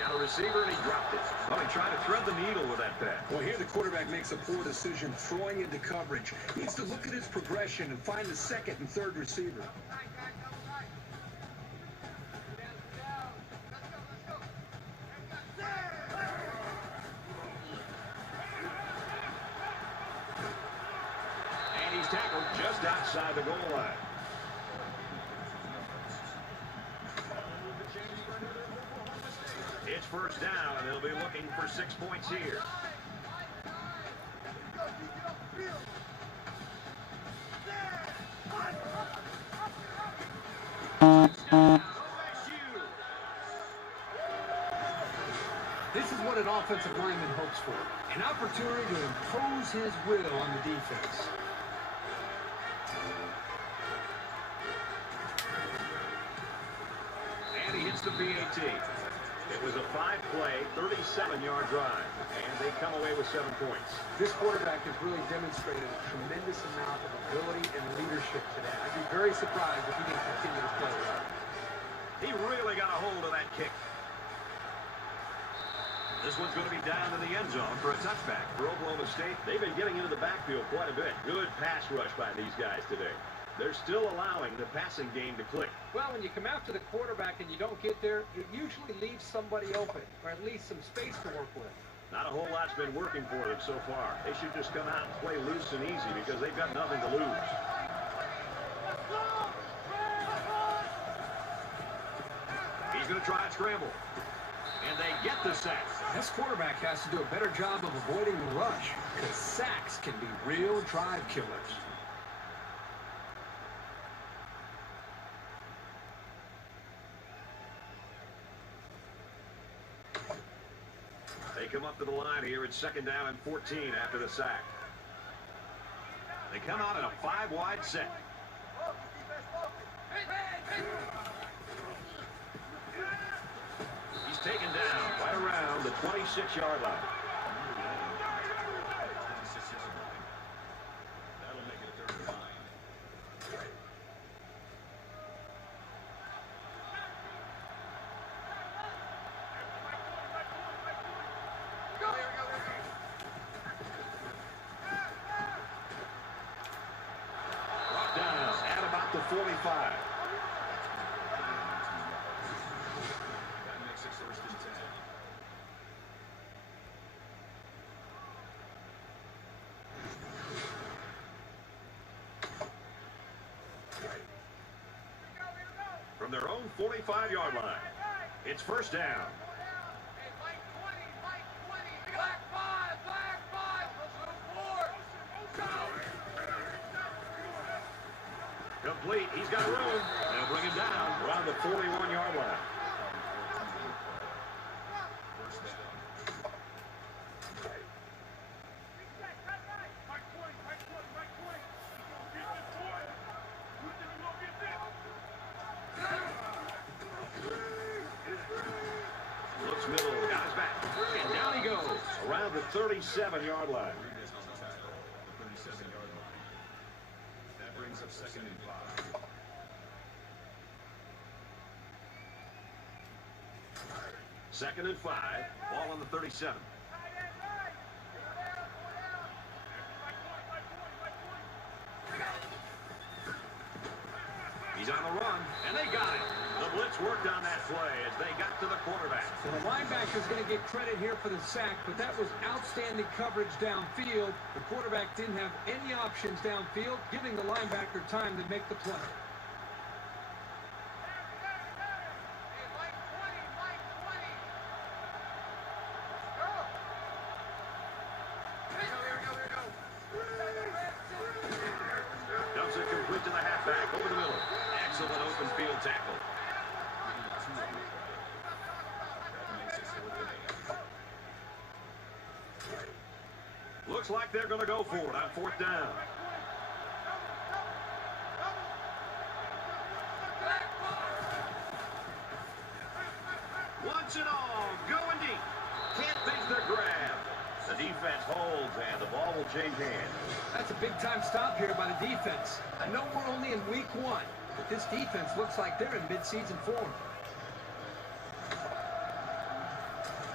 Got a receiver, and he dropped it. Well, he tried to thread the needle with that pass. Well, here the quarterback makes a poor decision throwing into coverage. He needs to look at his progression and find the second and third receiver. And he's tackled just outside the goal line. It's 1st down, and they'll be looking for 6 points here. an offensive lineman hopes for. An opportunity to impose his will on the defense. And he hits the PAT. It was a 5-play, 37-yard drive, and they come away with 7 points. This quarterback has really demonstrated a tremendous amount of ability and leadership today. I'd be very surprised if he didn't continue to play well. He really got a hold of that kick. This one's going to be down in the end zone for a touchback. For Oklahoma State, they've been getting into the backfield quite a bit. Good pass rush by these guys today. They're still allowing the passing game to click. Well, when you come after the quarterback and you don't get there, it usually leaves somebody open, or at least some space to work with. Not a whole lot's been working for them so far. They should just come out and play loose and easy because they've got nothing to lose. He's going to try and scramble. And they get the sack. This quarterback has to do a better job of avoiding the rush, because sacks can be real drive killers. They come up to the line here. It's 2nd down and 14 after the sack. They come out in a 5-wide set. He's taken down right around the 26-yard line. That'll make it 3rd and 9. Brought down at about the 45. That makes it 1st and 10. From their own 45-yard line. It's 1st down. Complete. He's got room. They'll bring him down around the 41-yard line. Looks middle. Got his back. And down he goes around the 37-yard line. Rodriguez on the tackle, the 37-yard line. That brings up 2nd and 5. Second and 5. Ball on the 37. He's on the run, and they got it. The blitz worked on that play as they got to the quarterback. So the linebacker's going to get credit here for the sack, but that was outstanding coverage downfield. The quarterback didn't have any options downfield, giving the linebacker time to make the play. Dumps it complete to the halfback over the middle. Excellent open field tackle. That makes it 4th and 8. Looks like they're going to go for it on 4th down. Once and all, going deep. Can't make the grab. The defense holds, and the ball will change hands. That's a big-time stop here by the defense. I know we're only in week 1, but this defense looks like they're in mid-season form.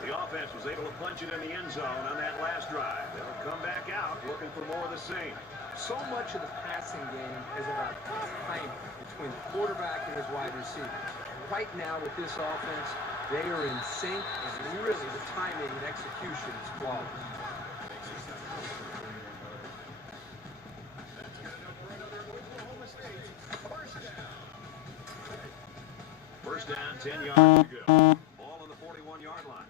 The offense was able to punch it in the end zone on that last drive. They'll come back out looking for more of the same. So much of the passing game is about timing between the quarterback and his wide receivers. Right now with this offense, they are in sync, and really the timing and execution is flawless. That's good enough for another Oklahoma State 1st down. First down, 10 yards to go. Ball on the 41-yard line.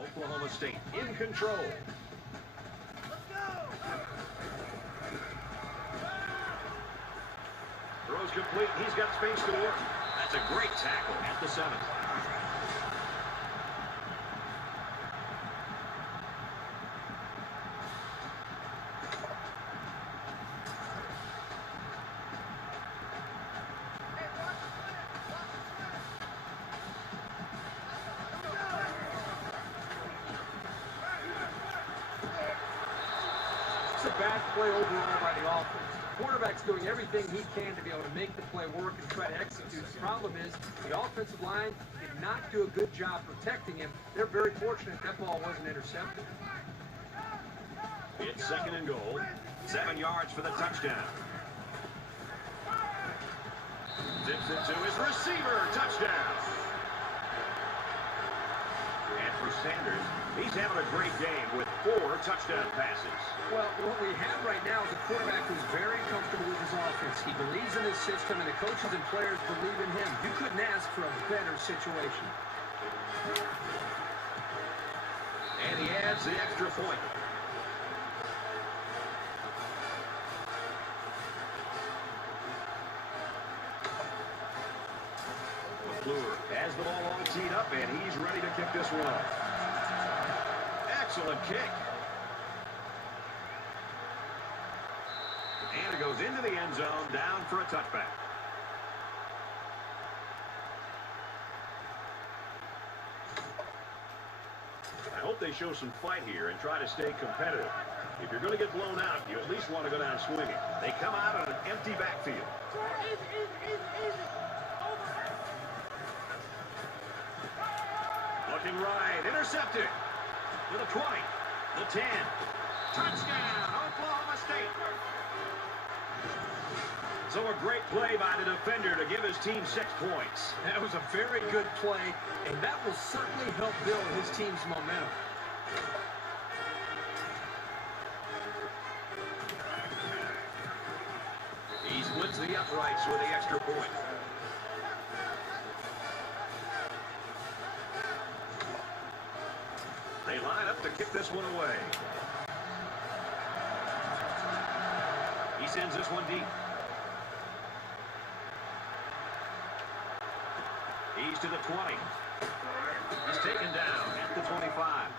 Oklahoma State in control. Throws complete. He's got space to work. That's a great tackle at the 7. That's a bad play overall by the offense. The quarterback's doing everything he can to be able to make the play work and try to execute. The problem is the offensive line did not do a good job protecting him. They're very fortunate that ball wasn't intercepted. It's 2nd and goal. 7 yards for the touchdown. Zips it to his receiver. Touchdown. And for Sanders, he's having a great game with 4 touchdown passes. Well, what we have right now is a quarterback who's very comfortable with his offense. He believes in his system, and the coaches and players believe in him. You couldn't ask for a better situation. And he adds the extra point. McClure has the ball all teed up, and he's ready to kick this one off. Excellent kick. And it goes into the end zone, down for a touchback. I hope they show some fight here and try to stay competitive. If you're going to get blown out, you at least want to go down swinging. They come out on an empty backfield. Looking right, intercepted. To the 20, the 10. Touchdown, Oklahoma State. So a great play by the defender to give his team 6 points. That was a very good play, and that will certainly help build his team's momentum. He splits the uprights with the extra point. They line up to kick this one away. He sends this one deep. He's to the 20. He's taken down at the 25.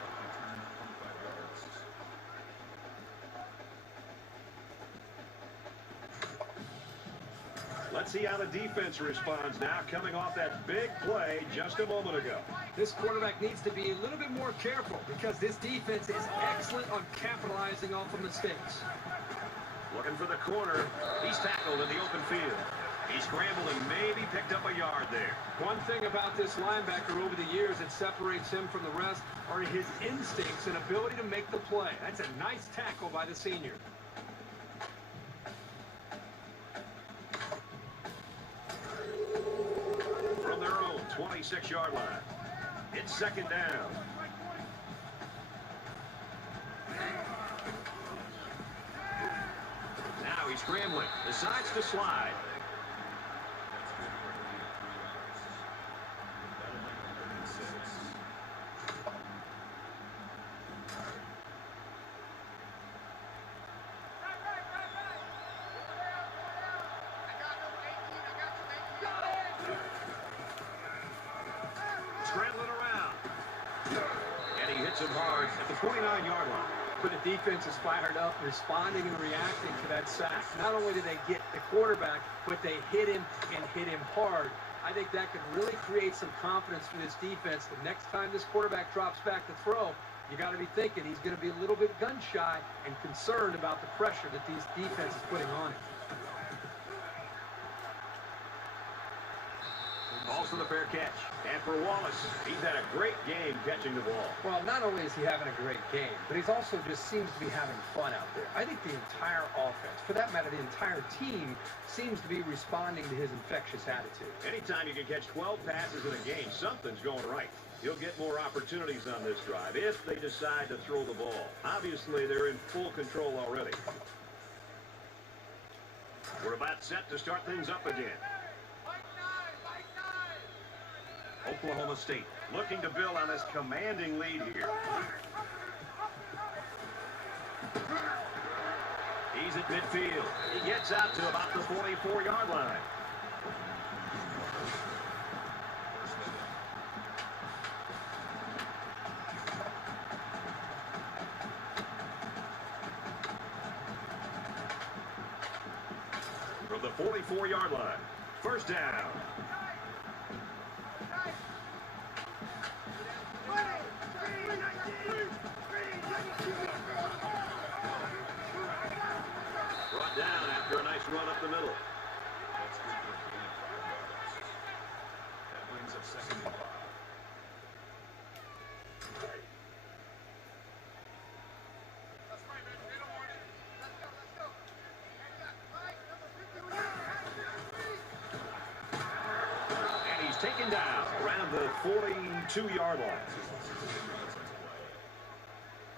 Let's see how the defense responds now, coming off that big play just a moment ago. This quarterback needs to be a little bit more careful because this defense is excellent on capitalizing off of mistakes. Looking for the corner. He's tackled in the open field. He scrambled and maybe picked up a yard there. One thing about this linebacker over the years that separates him from the rest are his instincts and ability to make the play. That's a nice tackle by the senior. From their own 26-yard line. It's 2nd down. Now he's scrambling. Decides to slide. Scrambling around. And he hits him hard at the 49-yard line. But the defense is fired up, responding and reacting to that sack. Not only did they get the quarterback, but they hit him and hit him hard. I think that could really create some confidence for this defense. The next time this quarterback drops back to throw, you got to be thinking he's going to be a little bit gun-shy and concerned about the pressure that these defenses putting on him. Balls for the fair catch. And for Wallace, he's had a great game catching the ball. Well, not only is he having a great game, but he's also just seems to be having fun out there. I think the entire offense, for that matter, the entire team, seems to be responding to his infectious attitude. Anytime you can catch 12 passes in a game, something's going right. He'll get more opportunities on this drive if they decide to throw the ball. Obviously, they're in full control already. We're about set to start things up again. Oklahoma State looking to build on this commanding lead here. He's at midfield. He gets out to about the 44-yard line. From the 44-yard line, 1st down. down around the 42-yard line.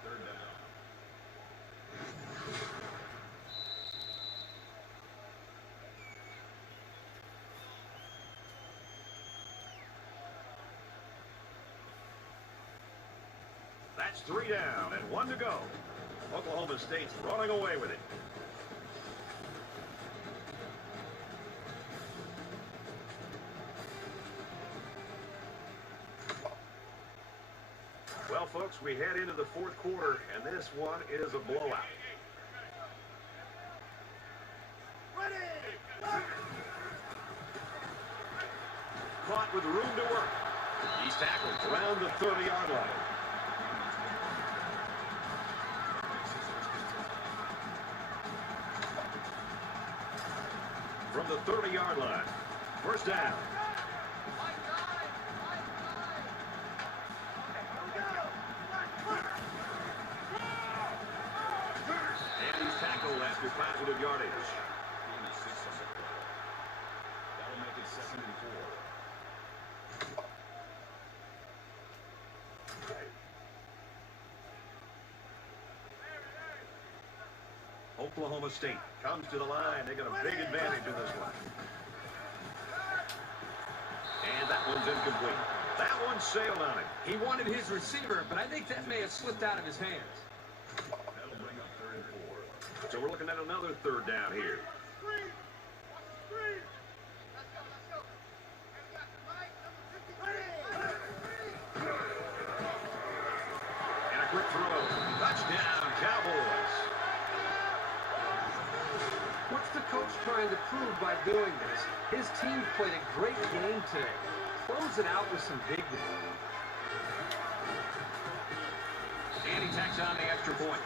Third down. That's 3 down and 1 to go. Oklahoma State's running away with it. Well, folks, we head into the fourth quarter, and this one is a blowout. Caught with room to work. He's tackled around the 30-yard line. From the 30-yard line. First down. And he's tackled after positive yardage. Gain of 6 on the play. That'll make it 2nd and 4. Oklahoma State comes to the line. They got a big advantage in this one. And that one's incomplete. That one sailed on him. He wanted his receiver, but I think that may have slipped out of his hands. That'll bring up 3rd and 4. So we're looking at another third down here. And a quick throw. Touchdown, Cowboys. What's the coach trying to prove by doing this? His team played a great game today. Close it out with some dignity. And he tacks on the extra point.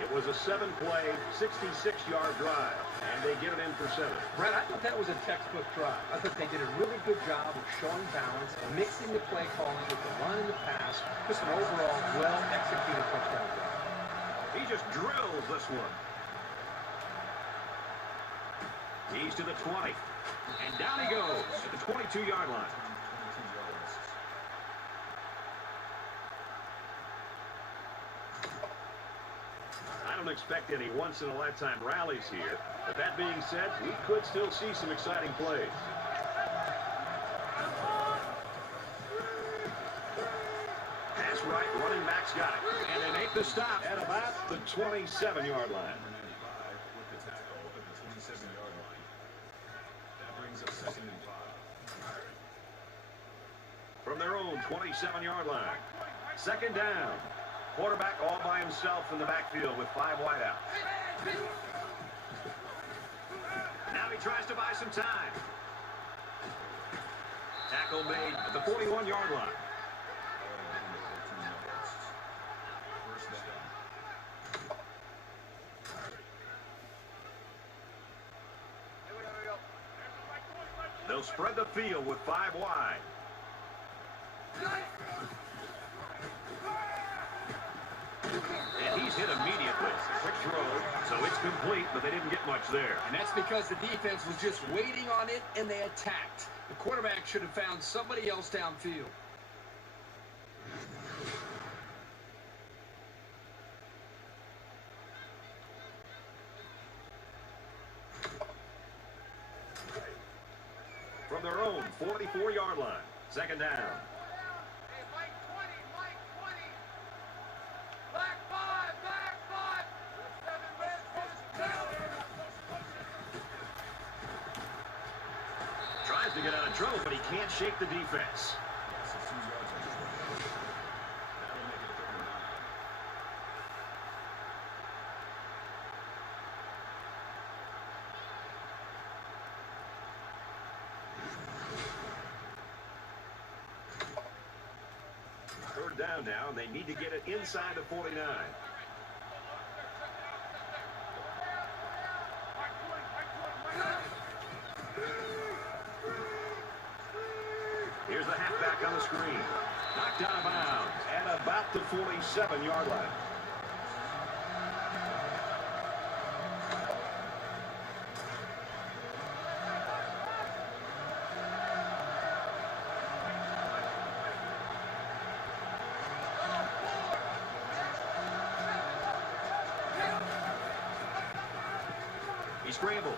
It was a 7-play, 66-yard drive, and they get it in for 7. Brett, I thought that was a textbook drive. I thought they did a really good job of showing balance, mixing the play calling with the run and the pass. Just an overall well-executed touchdown drive. He just drills this one. He's to the 20. And down he goes at the 22-yard line. 22 yards. I don't expect any once-in-a-lifetime rallies here. But that being said, we could still see some exciting plays. Pass right, running back's got it. And they make the stop at about the 27-yard line. Number 95 with the tackle at the 27-yard line. That brings up 2nd and 5. From their own 27-yard line. Second down. Quarterback all by himself in the backfield with 5 wideouts. Now he tries to buy some time. Tackle made at the 41-yard line. First down. They'll spread the field with 5 wide. And he's hit immediately. Quick throw, so it's complete, but they didn't get much there. And that's because the defense was just waiting on it, and they attacked. The quarterback should have found somebody else downfield. From their own 44-yard line. Second down. Tries to get out of trouble, but he can't shake the defense. This is 2 yards on the play. That'll make it 3rd and 9. Third down now, and they need to get it inside the 49. Here's the halfback on the screen. Knocked out of bounds at about the 47-yard line. He scrambled.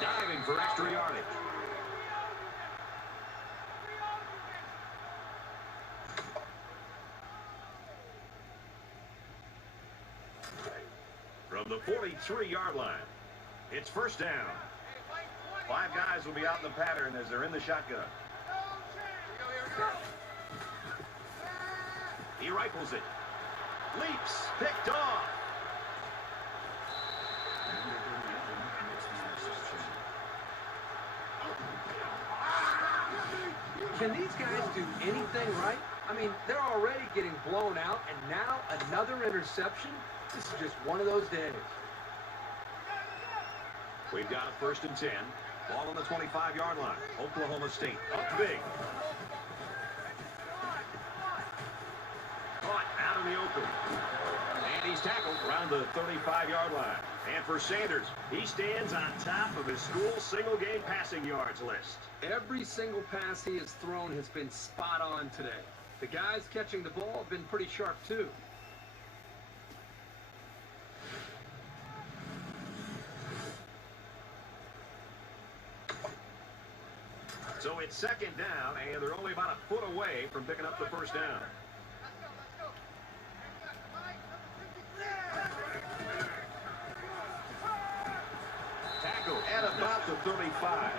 Diving for extra yardage. From the 43-yard line, it's first down. 5 guys will be out in the pattern as they're in the shotgun. He rifles it. Leaps. Picked off. Can these guys do anything right? I mean, they're already getting blown out, and now another interception? This is just one of those days. We've got a 1st and 10. Ball on the 25-yard line. Oklahoma State up big. Caught out in the open. And he's tackled around the 35-yard line. And for Sanders, he stands on top of his school single-game passing yards list. Every single pass he has thrown has been spot on today. The guys catching the ball have been pretty sharp, too. So it's 2nd down, and they're only about a foot away from picking up the first down. Tackle at about the 35.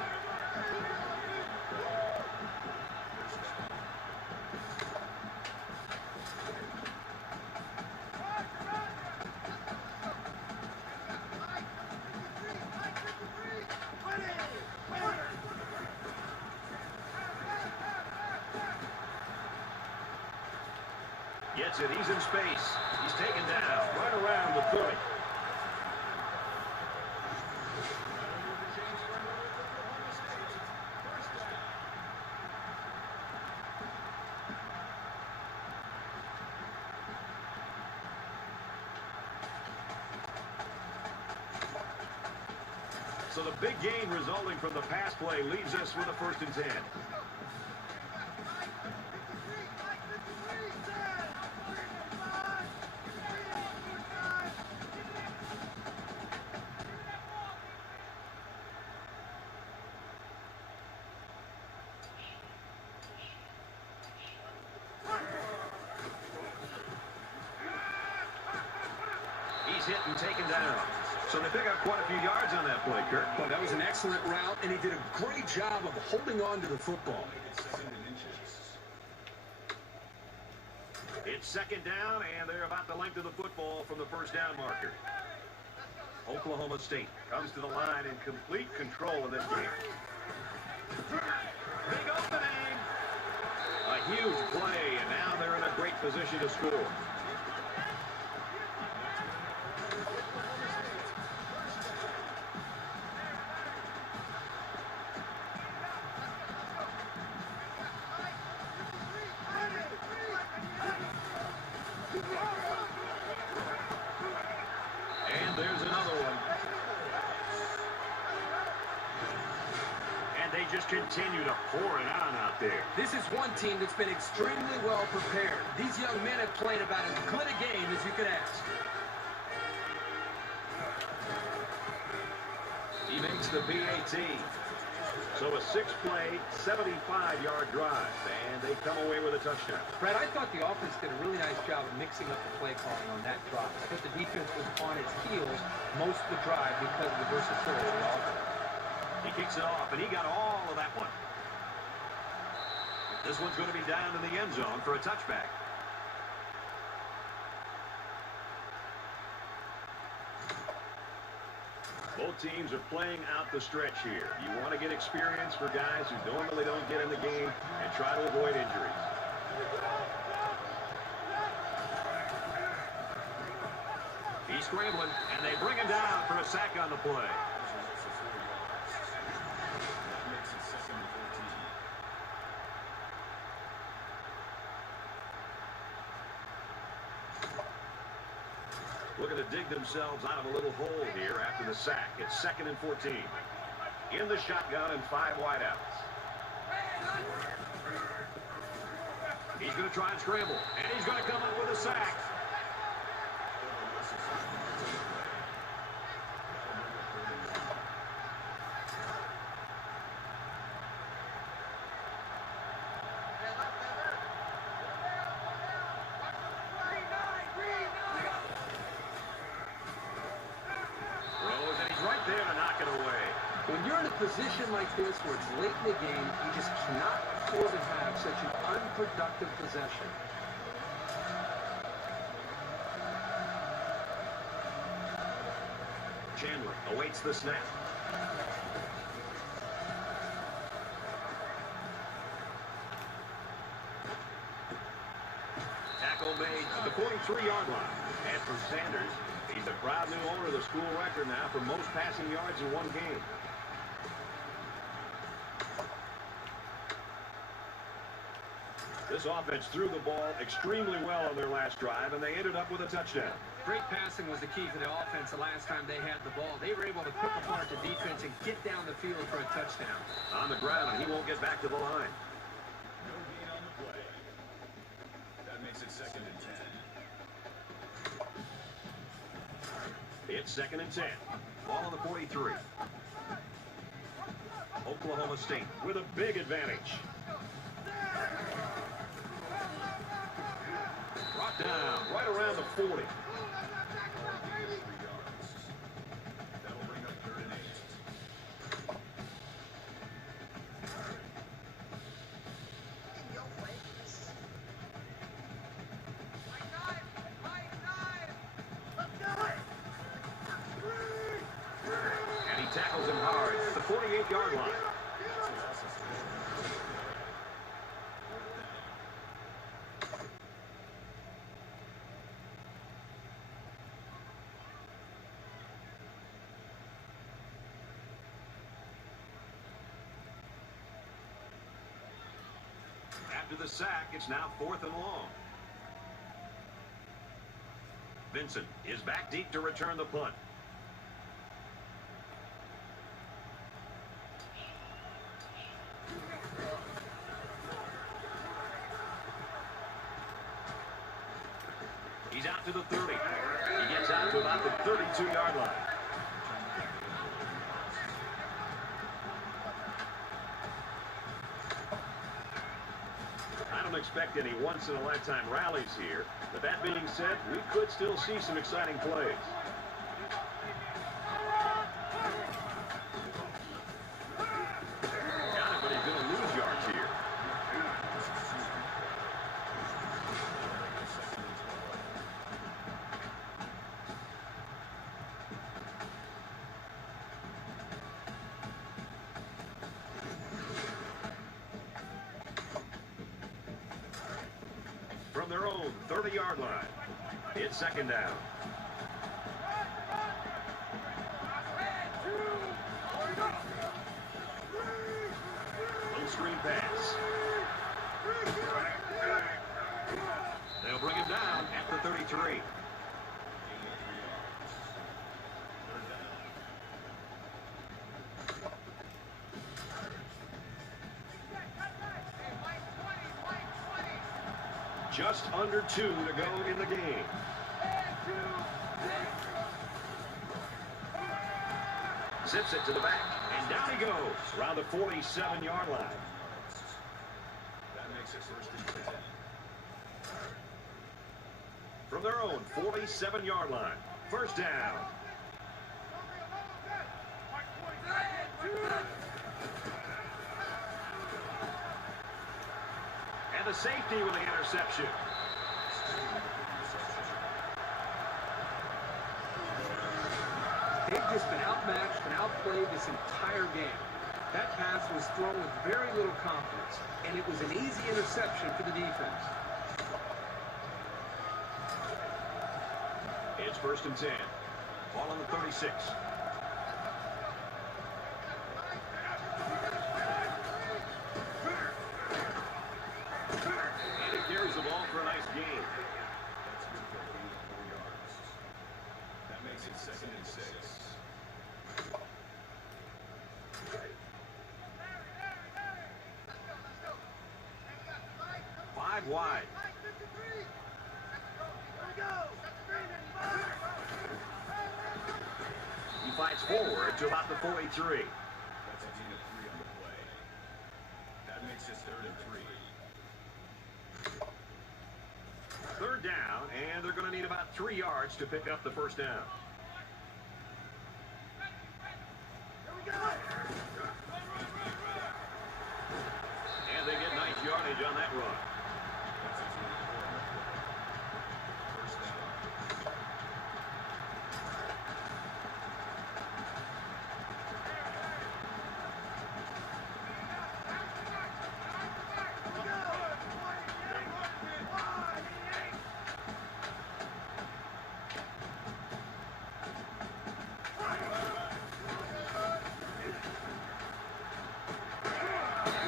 Gets it. He's in space. He's taken down right around the 30. So the big gain resulting from the pass play leaves us with a 1st and 10. He's hit and taken down. So they pick up quite a few yards on that play, Kirk. Well, that was an excellent route, and he did a great job of holding on to the football. It's 2nd down, and they're about the length of the football from the first down marker. Oklahoma State comes to the line in complete control of this game. Big opening. A huge play, and now they're in a great position to score. And there's another one. And they just continue to pour it on out there. This is one team that's been extremely well prepared. These young men have played about as good a game as you could ask. He makes the PAT. So a 6-play, 75-yard drive, and they come away with a touchdown. Brad, I thought the offense did a really nice job of mixing up the play calling on that drive. I thought the defense was on its heels most of the drive because of the versatility of the offense. He kicks it off, and he got all of that one. This one's going to be down in the end zone for a touchback. Both teams are playing out the stretch here. You want to get experience for guys who normally don't get in the game and try to avoid injuries. He's scrambling, and they bring him down for a sack on the play. Looking to dig themselves out of a little hole here after the sack. It's 2nd and 14. In the shotgun and 5 wideouts. He's going to try and scramble, and he's going to come up with a sack. in a position like this where it's late in the game, you just cannot afford to have such an unproductive possession. Chandler awaits the snap. Tackle made at the 43-yard line. And for Sanders, he's the proud new owner of the school record now for most passing yards in one game. This offense threw the ball extremely well on their last drive, and they ended up with a touchdown. Great passing was the key for the offense the last time they had the ball. They were able to pick apart the defense and get down the field for a touchdown. On the ground, and he won't get back to the line. No gain on the play. That makes it 2nd and 10. It's 2nd and 10. Ball on the 43. Oklahoma State with a big advantage. Brought down right around the 40. That'll bring up 3rd and 8. And he tackles him hard at the 48-yard line. After the sack, it's now 4th and long. Vincent is back deep to return the punt. He's out to the 30. He gets out to about the 32-yard line. I don't expect any once-in-a-lifetime rallies here, but that being said, we could still see some exciting plays. Got it, but he's going to lose yards here. From their own 30-yard line, it's 2nd down. Little screen pass. They'll bring him down at the 33. Just under 2 to go in the game. Zips it to the back, and down he goes around the 47-yard line. That makes it 1st and 10. From their own 47-yard line, 1st down. And the safety with the interception. They've just been outmatched and outplayed this entire game. That pass was thrown with very little confidence, and it was an easy interception for the defense. It's 1st and 10. Ball on the 36. And it carries the ball for a nice gain. That's good for a gain of 4 yards. That makes it 2nd and 6. 5 wide. He fights forward to about the 43. That's a gain of 3 on the play. That makes it 3rd and 3. 3rd down, and they're going to need about 3 yards to pick up the 1st down. on that run. First down.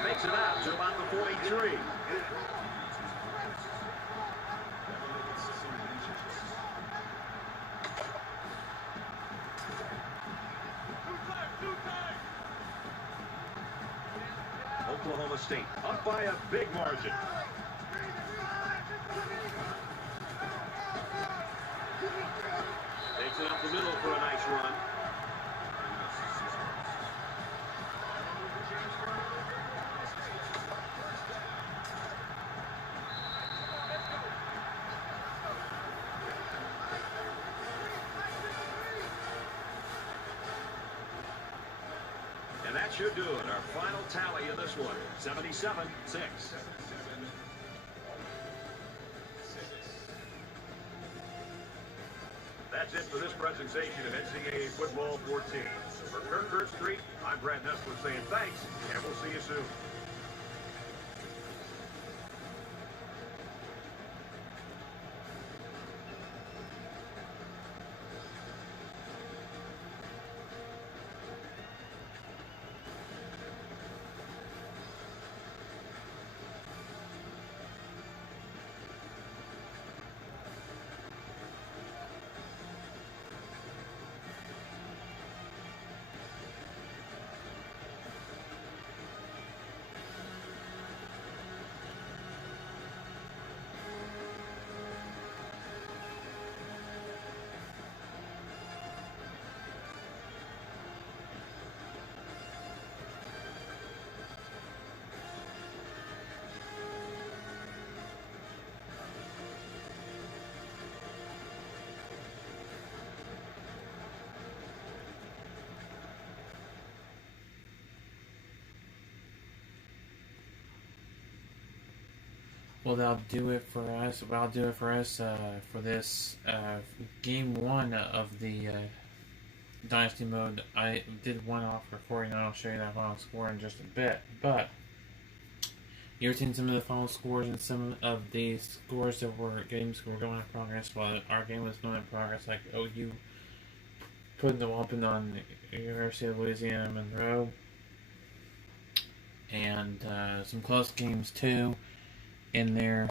Makes it out to about the 43. Oklahoma State up by a big margin. Takes it up the middle for a nice run. And that should do it. Our final tally of this one, 77-6. That's it for this presentation of NCAA Football 14. For Kirk Street, I'm Brad Nessler saying thanks, and we'll see you soon. Well, that'll do it for us. For this game one of the Dynasty mode. I did one off recording, and I'll show you that final score in just a bit. But you've seen some of the final scores and some of the scores that were games were going in progress while our game was going in progress, like OU putting the whooping on the University of Louisiana Monroe, and some close games too in there,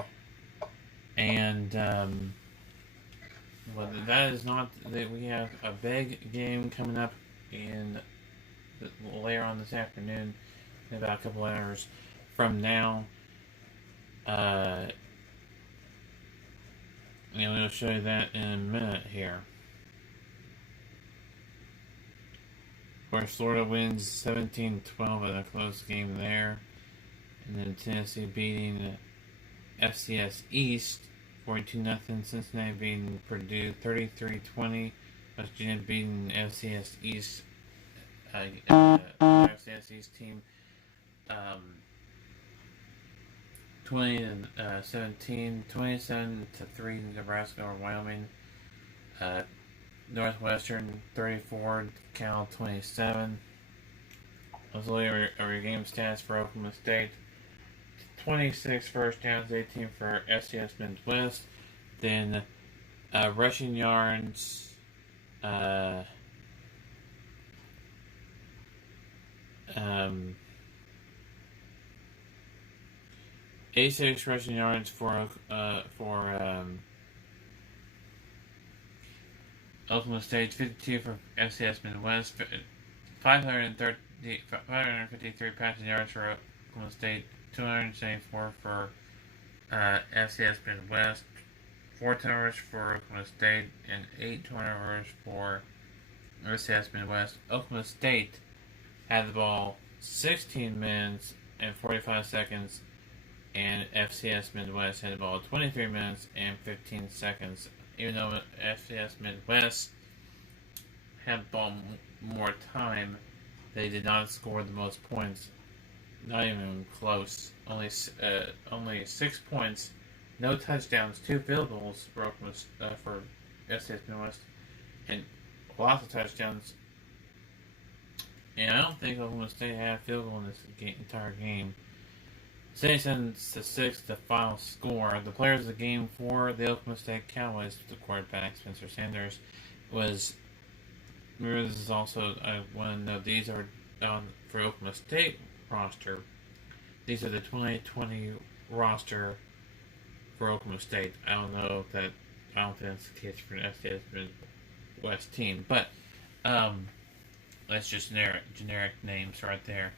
and well, that is not that we have a big game coming up in later on this afternoon, in about a couple hours from now. And we'll show you that in a minute here. Of course, Florida wins 17-12 in a close game there, and then Tennessee beating FCS East 42-0. Cincinnati beating Purdue 33-20. West Virginia beating FCS East. FCS East team 20-17, 27-3 Nebraska or Wyoming. Northwestern 34, Cal 27. Let's look at our game stats for Oklahoma State. 26 first downs, 18 for FCS Midwest. Then rushing yards, 86 rushing yards for Oklahoma State, 52 for FCS Midwest, 553 passing yards for Oklahoma State, 274 for FCS Midwest, 4 turnovers for Oklahoma State, and 8 turnovers for FCS Midwest. Oklahoma State had the ball 16 minutes and 45 seconds, and FCS Midwest had the ball 23 minutes and 15 seconds. Even though FCS Midwest had the ball more time, they did not score the most points Not even close. Only 6 points, no touchdowns, 2 field goals for FCS Midwest, and lots of touchdowns. And I don't think Oklahoma State had a field goal in this entire game. 77-6, the final score. The players of the game for the Oklahoma State Cowboys, the quarterback Spencer Sanders, was. Remember, this is also one of these are for Oklahoma State roster. These are the 2020 roster for Oklahoma State. I don't think that's the case for an FCS Midwest team, but that's just generic names right there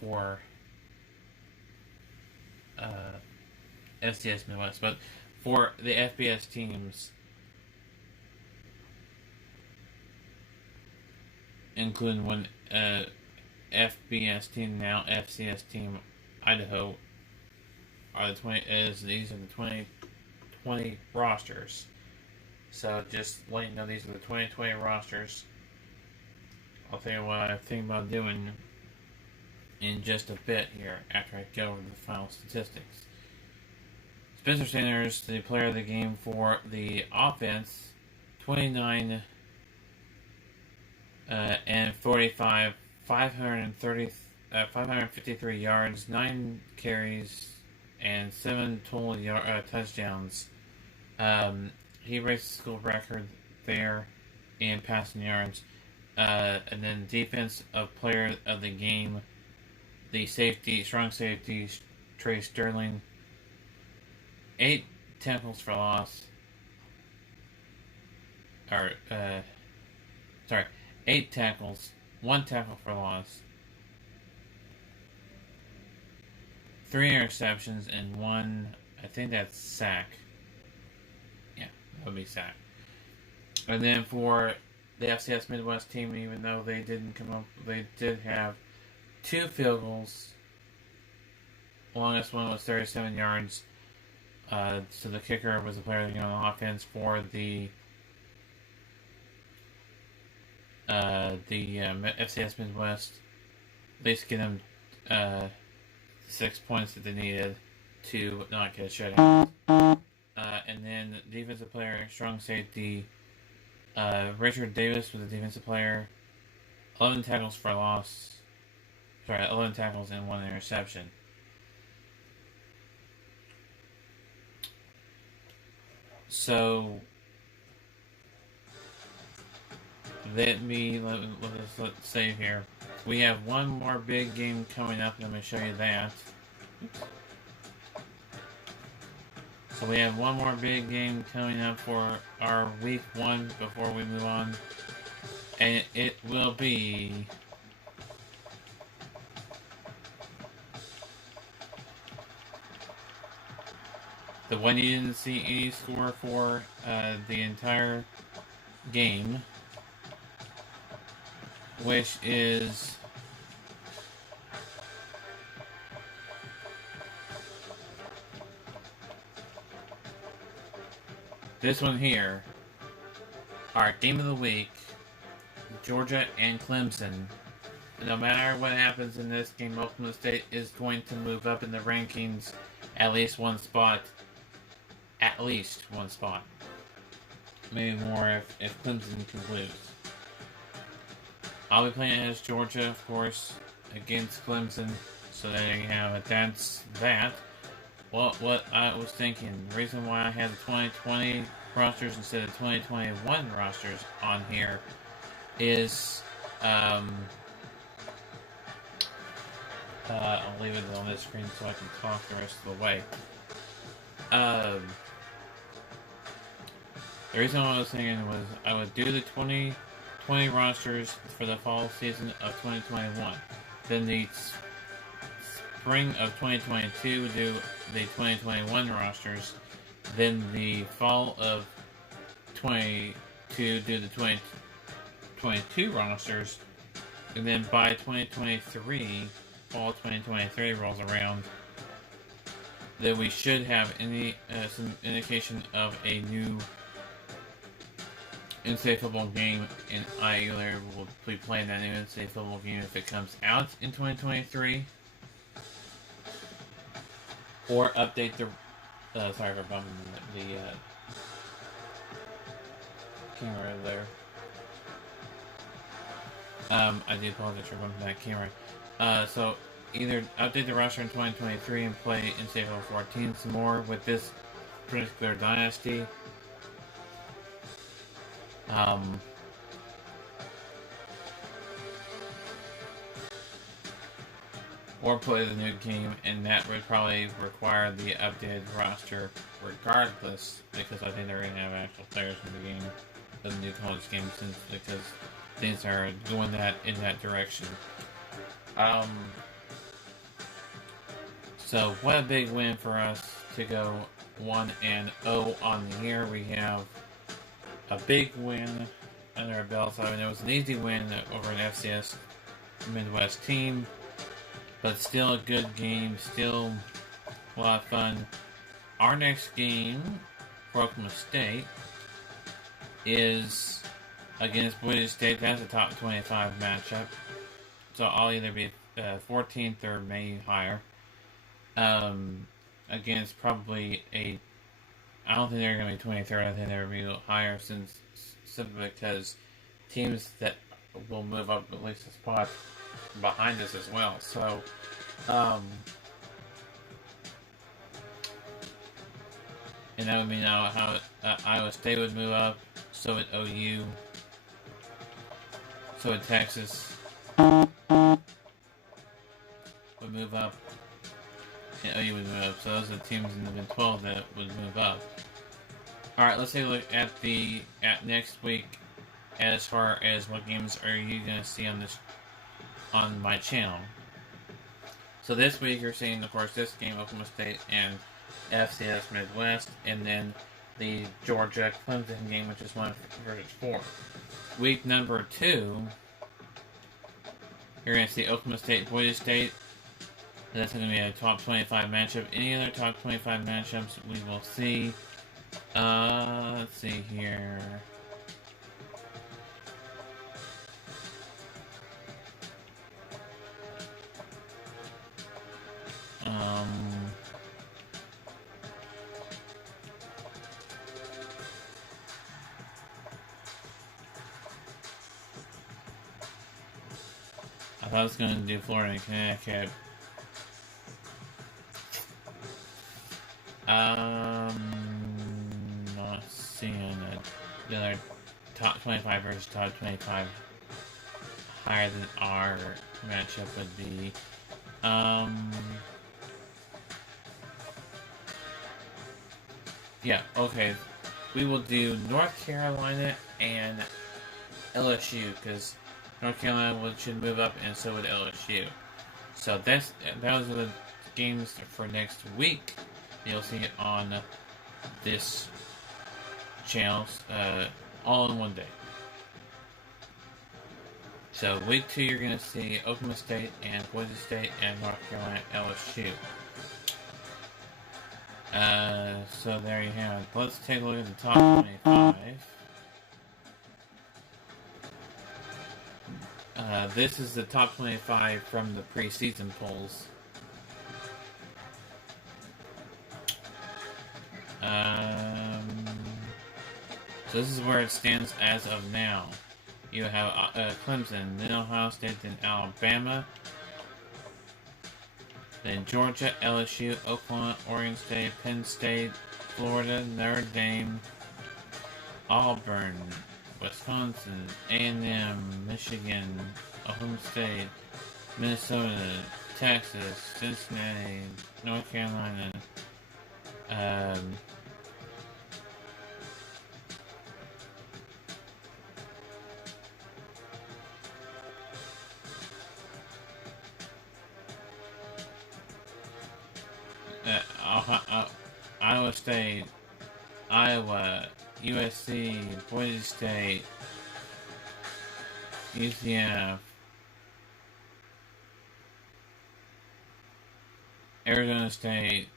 for FCS Midwest. But for the FBS teams, including one FBS team, now FCS team, Idaho, these are the 2020 rosters. So just letting you know, these are the 2020 rosters. I'll tell you what I think about doing in just a bit here after I go over the final statistics. Spencer Sanders, the player of the game for the offense, 29 and 45, 553 yards, 9 carries, and 7 total touchdowns. He raced the school record there in passing yards. And then defense of player of the game, the strong safety, Trey Sterling, 8 tackles for loss. 8 tackles, 1 tackle for loss, 3 interceptions, and 1, I think that's sack. Yeah, that would be sack. And then for the FCS Midwest team, even though they didn't come up, they did have 2 field goals. The longest one was 37 yards. So the kicker was the player on offense for the FCS Midwest. They just get them 6 points that they needed to not get a shutout. And then defensive player, strong safety, Richard Davis was a defensive player. 11 tackles for loss. 11 tackles and 1 interception. So let's save here. We have one more big game coming up, and I'm going to show you that. So we have one more big game coming up for our week 1 before we move on. And it will be the one you didn't see any score for the entire game, which is this one here. Our game of the week, Georgia and Clemson. No matter what happens in this game, Oklahoma State is going to move up in the rankings at least one spot. At least one spot. Maybe more if Clemson concludes. I'll be playing as Georgia, of course, against Clemson. So there you have it. That's that. Well, what I was thinking, the reason why I had the 2020 rosters instead of 2021 rosters on here is, I'll leave it on this screen so I can talk the rest of the way. The reason I was thinking was I would do the 2020 rosters for the fall season of 2021. Then the spring of 2022 do the 2021 rosters. Then the fall of 22 do the 2022 rosters. And then by 2023, fall 2023 rolls around, that we should have some indication of a new NCAA football game, and I either will be playing that new NCAA football game if it comes out in 2023, or update the. Sorry for bumping the camera there. I do apologize for bumping that camera. So either update the roster in 2023 and play NCAA 14 some more with this particular dynasty. Or play the new game, and that would probably require the updated roster regardless, because I think they're going to have actual players in the game, the new college game, because things are going in that direction. So what a big win for us to go 1-0 on the year. We have a big win under our belts. I mean, it was an easy win over an FCS Midwest team, but still a good game, still a lot of fun. Our next game for Oklahoma State is against Boise State. That's a top 25 matchup. So I'll either be 14th or maybe higher. Against probably I don't think they're going to be 23rd. I think they're going to be higher simply because teams that will move up at least a spot behind us as well. So, and that would mean how Iowa State would move up, so would OU, so would Texas would move up, and OU would move up. So those are the teams in the Big 12 that would move up. All right, let's take a look at next week as far as what games are you going to see on my channel. So this week you're seeing, of course, this game, Oklahoma State and FCS Midwest, and then the Georgia Clemson game, which is 1 versus 4. Week number 2, you're going to see Oklahoma State, Boise State. That's going to be a top 25 matchup. Any other top 25 matchups we will see. Let's see here. I thought I was going to do Florida and Connecticut. Not seeing the other top 25 versus top 25 higher than our matchup would be. Yeah, okay. We will do North Carolina and LSU, because North Carolina should move up, and so would LSU. So those are the games for next week. You'll see it on this channel, all in one day. So week 2, you're going to see Oklahoma State and Boise State and North Carolina LSU. So there you have it. Let's take a look at the top 25. This is the top 25 from the preseason polls. So this is where it stands as of now. You have Clemson, then Ohio State, then Alabama, then Georgia, LSU, Oklahoma, Oregon State, Penn State, Florida, Notre Dame, Auburn, Wisconsin, A&M, Michigan, Oklahoma State, Minnesota, Texas, Cincinnati, North Carolina, Iowa State, Iowa, USC, Boise State, UCF, Arizona State,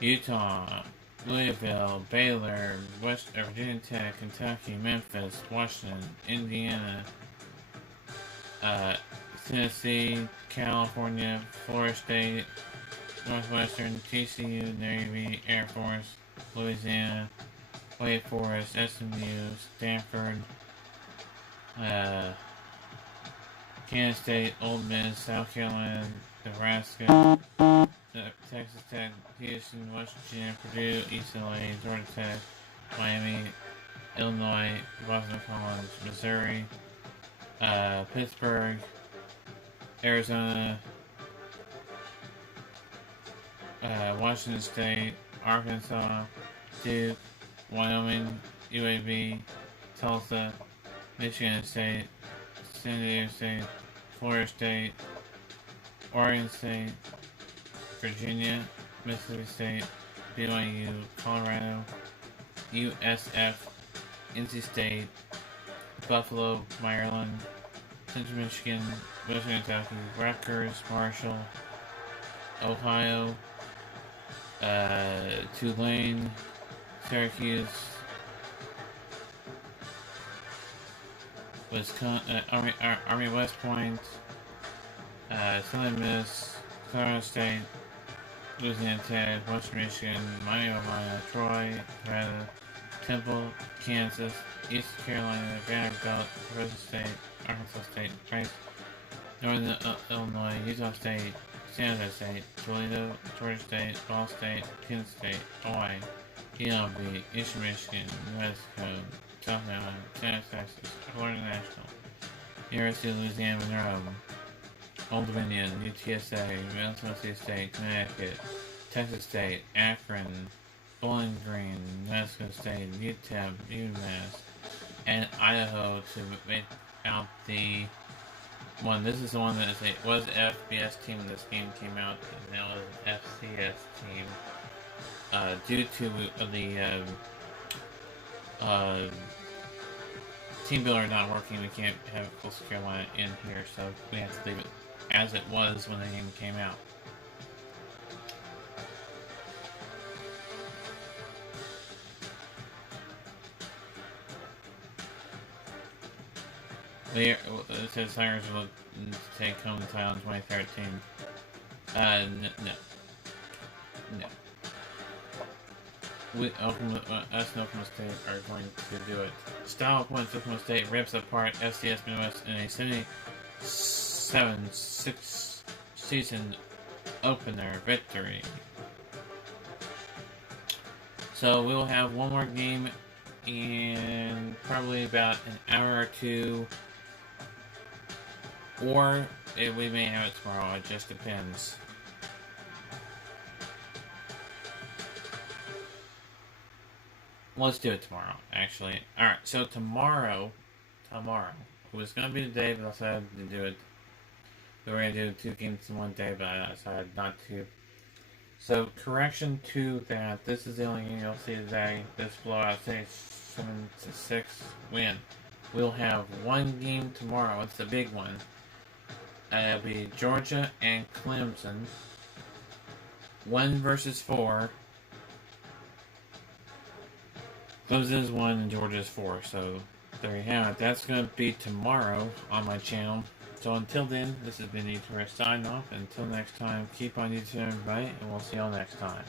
Utah, Louisville, Baylor, Virginia Tech, Kentucky, Memphis, Washington, Indiana, Tennessee, California, Florida State, Northwestern, TCU, Navy, Air Force, Louisiana, Wake Forest, SMU, Stanford, Kansas State, Ole Miss, South Carolina, Nebraska, Texas Tech, Houston, West Virginia, Purdue, UCLA, Georgia Tech, Miami, Illinois, Boston College, Missouri, Pittsburgh, Arizona, Washington State, Arkansas, Duke, Wyoming, UAB, Tulsa, Michigan State, San Diego State, Florida State, Oregon State, Virginia, Mississippi State, BYU, Colorado, USF, NC State, Buffalo, Maryland, Central Michigan, Western Kentucky, Rutgers, Marshall, Ohio, Tulane, Syracuse, Wisconsin, Army West Point, Southern Miss, Colorado State, Louisiana Tech, Western Michigan, Miami, Ohio, Troy, Nevada, Temple, Kansas, East Carolina, Vanderbilt, Fresno State, Arkansas State, Rice, Northern Illinois, Utah State, San Jose State, Toledo, Georgia State, Ball State, Kansas State, Hawaii, UNLV, Eastern Michigan, New Mexico, South Carolina, Texas, Florida National, University of Louisiana Monroe, Old Dominion, UTSA, Minnesota State, Connecticut, Texas State, Akron, Bowling Green, New Mexico State, UTEP, UMass, and Idaho to make out the one. This is the one that was an FBS team when this game came out, and now is an FCS team. Due to the team builder not working, we can't have Coastal Carolina in here, so we have to leave it as it was when the game came out. It says Tigers will take home the title in 2013. No. Us and Oklahoma State are going to do it. Style points, Oklahoma State rips apart FCS Midwest in a 77-6 season opener victory. So we will have one more game in probably about an hour or two, or we may have it tomorrow. It just depends. Let's do it tomorrow, actually. Alright, so tomorrow was going to be the day, but I decided to do it. We were going to do 2 games in one day, but I decided not to. So, correction to that, this is the only game you'll see today. This blowout, say 7-6 win. We'll have one game tomorrow. It's the big one. It'll be Georgia and Clemson. 1 versus 4. Clemson's 1 and Georgia's 4. So there you have it. That's going to be tomorrow on my channel. So until then, this has been E2R signing off. Until next time, keep on YouTube, everybody, and we'll see y'all next time.